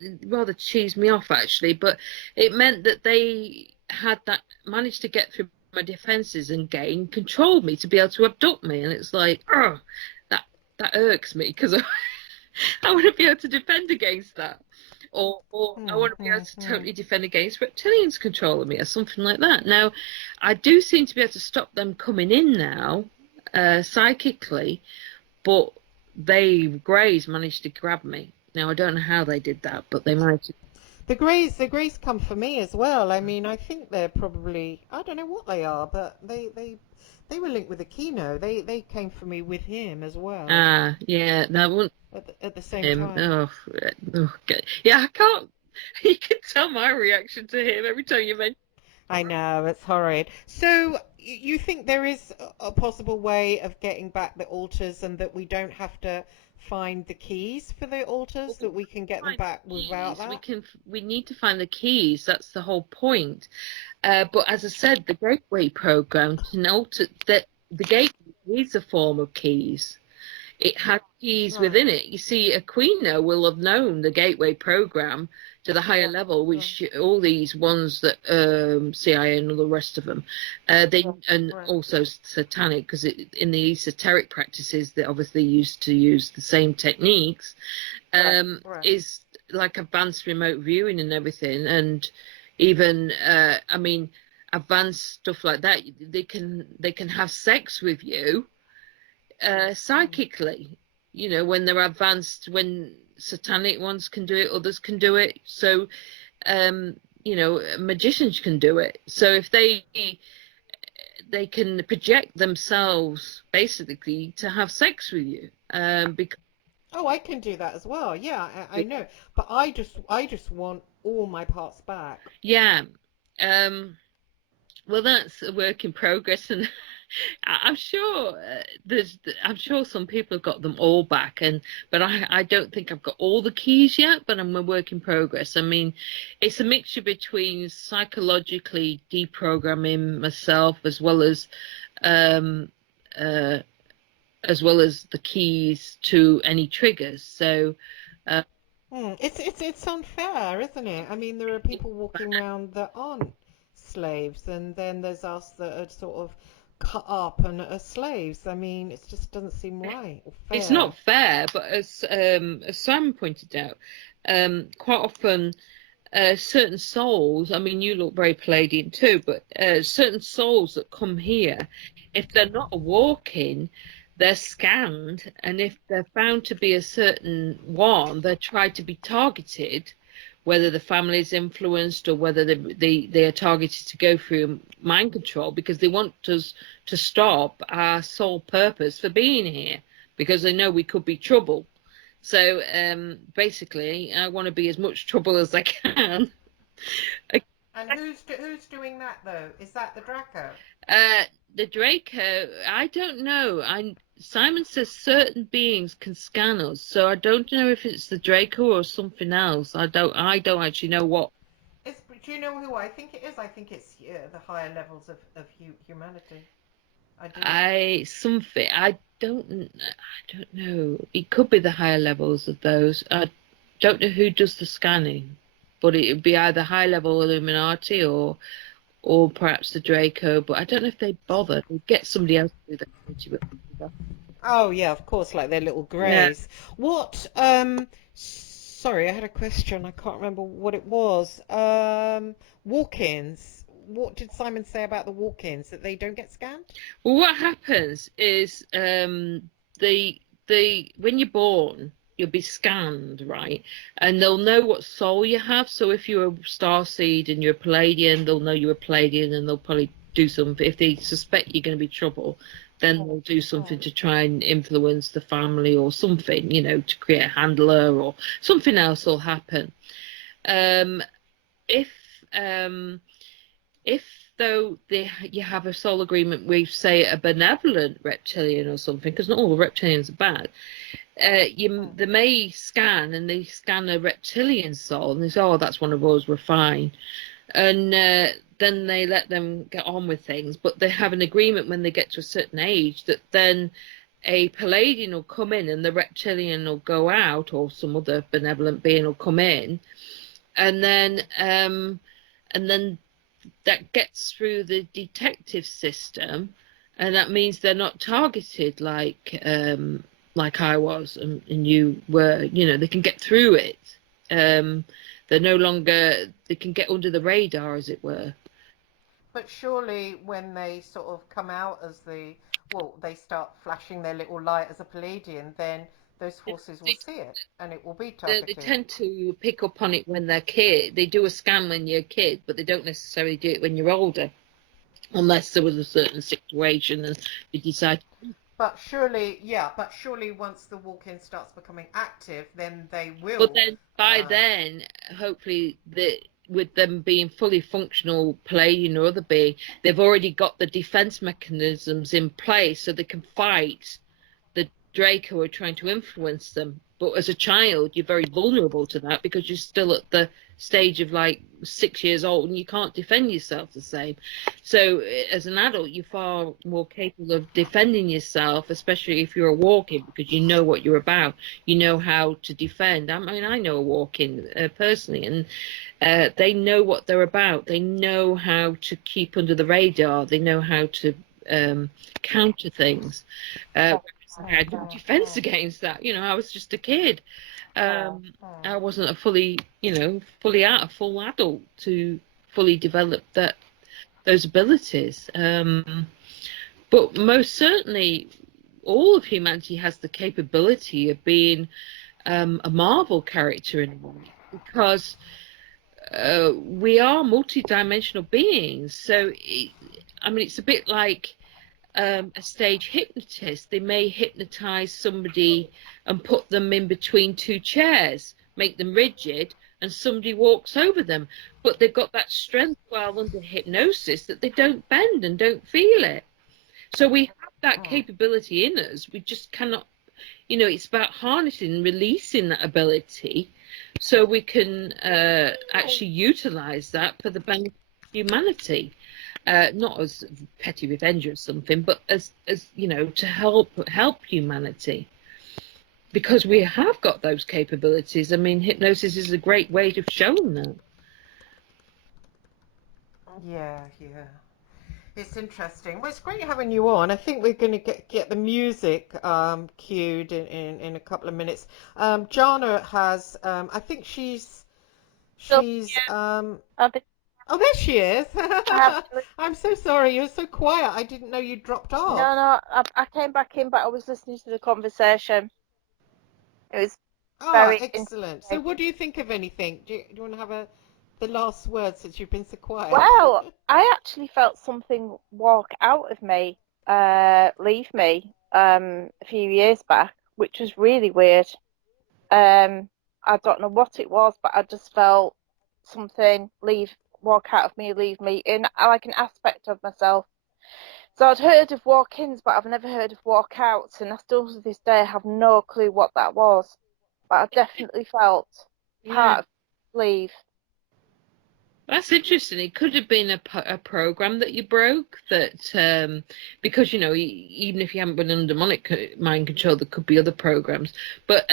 it rather cheesed me off, actually, but it meant that they had managed to get through my defences and controlled me to be able to abduct me. And it's like, that irks me, because I want to be able to defend against that. Or I want to be able to totally defend against reptilians controlling me or something like that. Now, I do seem to be able to stop them coming in now, psychically, but Greys managed to grab me. Now, I don't know how they did that, but they managed to. The Greys come for me as well. I mean, I think they're probably, I don't know what they are, but they were linked with Aquino. They came for me with him as well. Ah, yeah, no, at the same time. Okay. Yeah, I can't. You can tell my reaction to him every time you mention. I know, it's horrid. So you think there is a possible way of getting back the altars, and that we don't have to find the keys for the altars, that we can get them back without that? We need to find the keys. That's the whole point. But as I said, the Gateway program can alter that. The Gateway is a form of keys. It had keys within it. You see, Aquino will have known the Gateway program to the higher level, which all these ones that CIA and all the rest of them, also Satanic, because in the esoteric practices they obviously used to use the same techniques, is like advanced remote viewing and everything, and even I mean, advanced stuff like that. They can have sex with you. Psychically, when they're advanced, when satanic ones can do it, others can do it. So, magicians can do it. So if they can project themselves basically to have sex with you, because. Oh, I can do that as well. Yeah, I know, but I just want all my parts back. Yeah. Well, that's a work in progress, and I'm sure I'm sure some people have got them all back, but I don't think I've got all the keys yet. But I'm a work in progress. I mean, it's a mixture between psychologically deprogramming myself as well as the keys to any triggers. So. It's unfair, isn't it? I mean, there are people walking around that aren't slaves, and then there's us that are sort of cut up and are slaves. I mean, it just doesn't seem right or fair. It's not fair, but as Simon pointed out, quite often certain souls, I mean, you look very Palladian too, but certain souls that come here, if they're not walking, they're scanned, and if they're found to be a certain one, they try to be targeted, whether the family is influenced or whether they are targeted to go through mind control, because they want us to stop our sole purpose for being here, because they know we could be trouble. So basically, I want to be as much trouble as I can. And who's doing that though? Is that the Draco? The Draco, I don't know. Simon says certain beings can scan us, so I don't know if it's the Draco or something else. I don't actually know what. Do you know who I think it is? I think it's the higher levels of humanity. I don't know. It could be the higher levels of those. I don't know who does the scanning, but it would be either high level Illuminati or perhaps the Draco, but I don't know if they bother. They get somebody else to do that. Oh yeah, of course, like their little greys. Yeah. What? Sorry, I had a question. I can't remember what it was. Walk-ins. What did Simon say about the walk-ins? That they don't get scanned? Well, what happens is when you're born, you'll be scanned, right? And they'll know what soul you have. So if you're a starseed and you're a Palladian, they'll know you're a Palladian, and they'll probably do something. If they suspect you're going to be trouble, then they'll do something to try and influence the family or something, to create a handler, or something else will happen. If though you have a soul agreement with, say, a benevolent reptilian or something, because not all the reptilians are bad, they may scan, and they scan a reptilian soul, and they say, oh, that's one of us, we're fine. And then they let them get on with things, but they have an agreement when they get to a certain age that then a Palladian will come in and the reptilian will go out, or some other benevolent being will come in, and then that gets through the detective system, and that means they're not targeted like like I was and you were, you know, they can get through it. They're no longer, they can get under the radar, as it were. But surely when they sort of come out as they start flashing their little light as a Palladian, then those forces will see it and it will be targeted. They tend to pick up on it when they're kid. They do a scan when you're a kid, but they don't necessarily do it when you're older, unless there was a certain situation and you decide. But surely once the walk-in starts becoming active, then they will. But then by then, hopefully, with them being fully functional Palladian or other being, they've already got the defense mechanisms in place so they can fight the Draco who are trying to influence them. But as a child, you're very vulnerable to that because you're still at the stage of like 6 years old and you can't defend yourself the same. So as an adult, you're far more capable of defending yourself, especially if you're a walk-in, because you know what you're about. You know how to defend. I mean, I know a walk-in personally, and they know what they're about. They know how to keep under the radar. They know how to counter things. I had no defense against that. You know, I was just a kid. I wasn't a fully full adult to fully develop those abilities. But most certainly, all of humanity has the capability of being a Marvel character in a way, because we are multi-dimensional beings. So, it's a bit like a stage hypnotist. They may hypnotize somebody and put them in between two chairs, make them rigid, and somebody walks over them. But they've got that strength while under hypnosis that they don't bend and don't feel it. So we have that capability in us. We just cannot, it's about harnessing and releasing that ability so we can actually utilize that for the benefit of humanity. Not as petty revenge or something, but as to help humanity, because we have got those capabilities. I mean, hypnosis is a great way of showing that. Yeah. It's interesting. Well, it's great having you on. I think we're going to get the music cued in a couple of minutes. Jana has, I think she's. Oh, there she is. I'm so sorry. You're so quiet. I didn't know you dropped off. No, I came back in, but I was listening to the conversation. It was very excellent. So what do you think of anything? Do you want to have the last word since you've been so quiet? Well, I actually felt something walk out of me, leave me a few years back, which was really weird. I don't know what it was, but I just felt something walk out of me, leave me in like an aspect of myself. So I'd heard of walk-ins, but I've never heard of walk-outs, and I still to this day have no clue what that was. But I definitely felt part of leave. That's interesting. It could have been a program that you broke, that because even if you haven't been under mind control, there could be other programs. But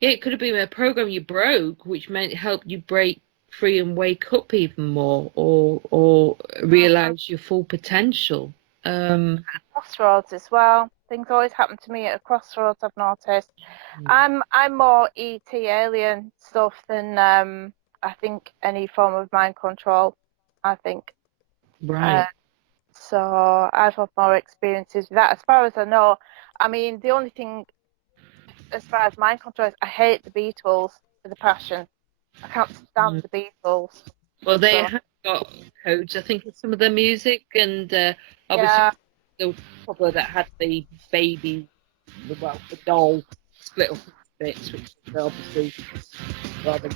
it could have been a program you broke, which meant help you break free and wake up even more, or realize your full potential. Crossroads as well. Things always happen to me at a crossroads, I've noticed. I'm more ET alien stuff than I think any form of mind control, I think. Right. So I've had more experiences with that. As far as I know, I mean, the only thing as far as mind control is I hate the Beatles with a passion. I can't stand the Beatles. Well, they have got codes, I think, in some of their music, and obviously the couple that had the baby, the doll split up into bits, which is obviously rather.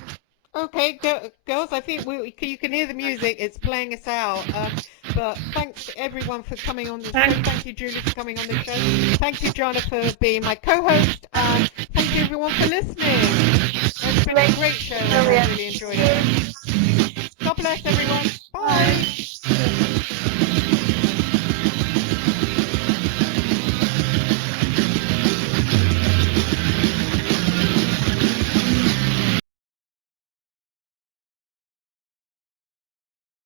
Okay, girls, I think you can hear the music. It's playing us out. But thanks everyone for coming on the show. Thank you, Julie, for coming on the show. Thank you, Jana, for being my co-host. And thank you, everyone, for listening. It's been a great show. I really enjoyed it. God bless, everyone. Bye.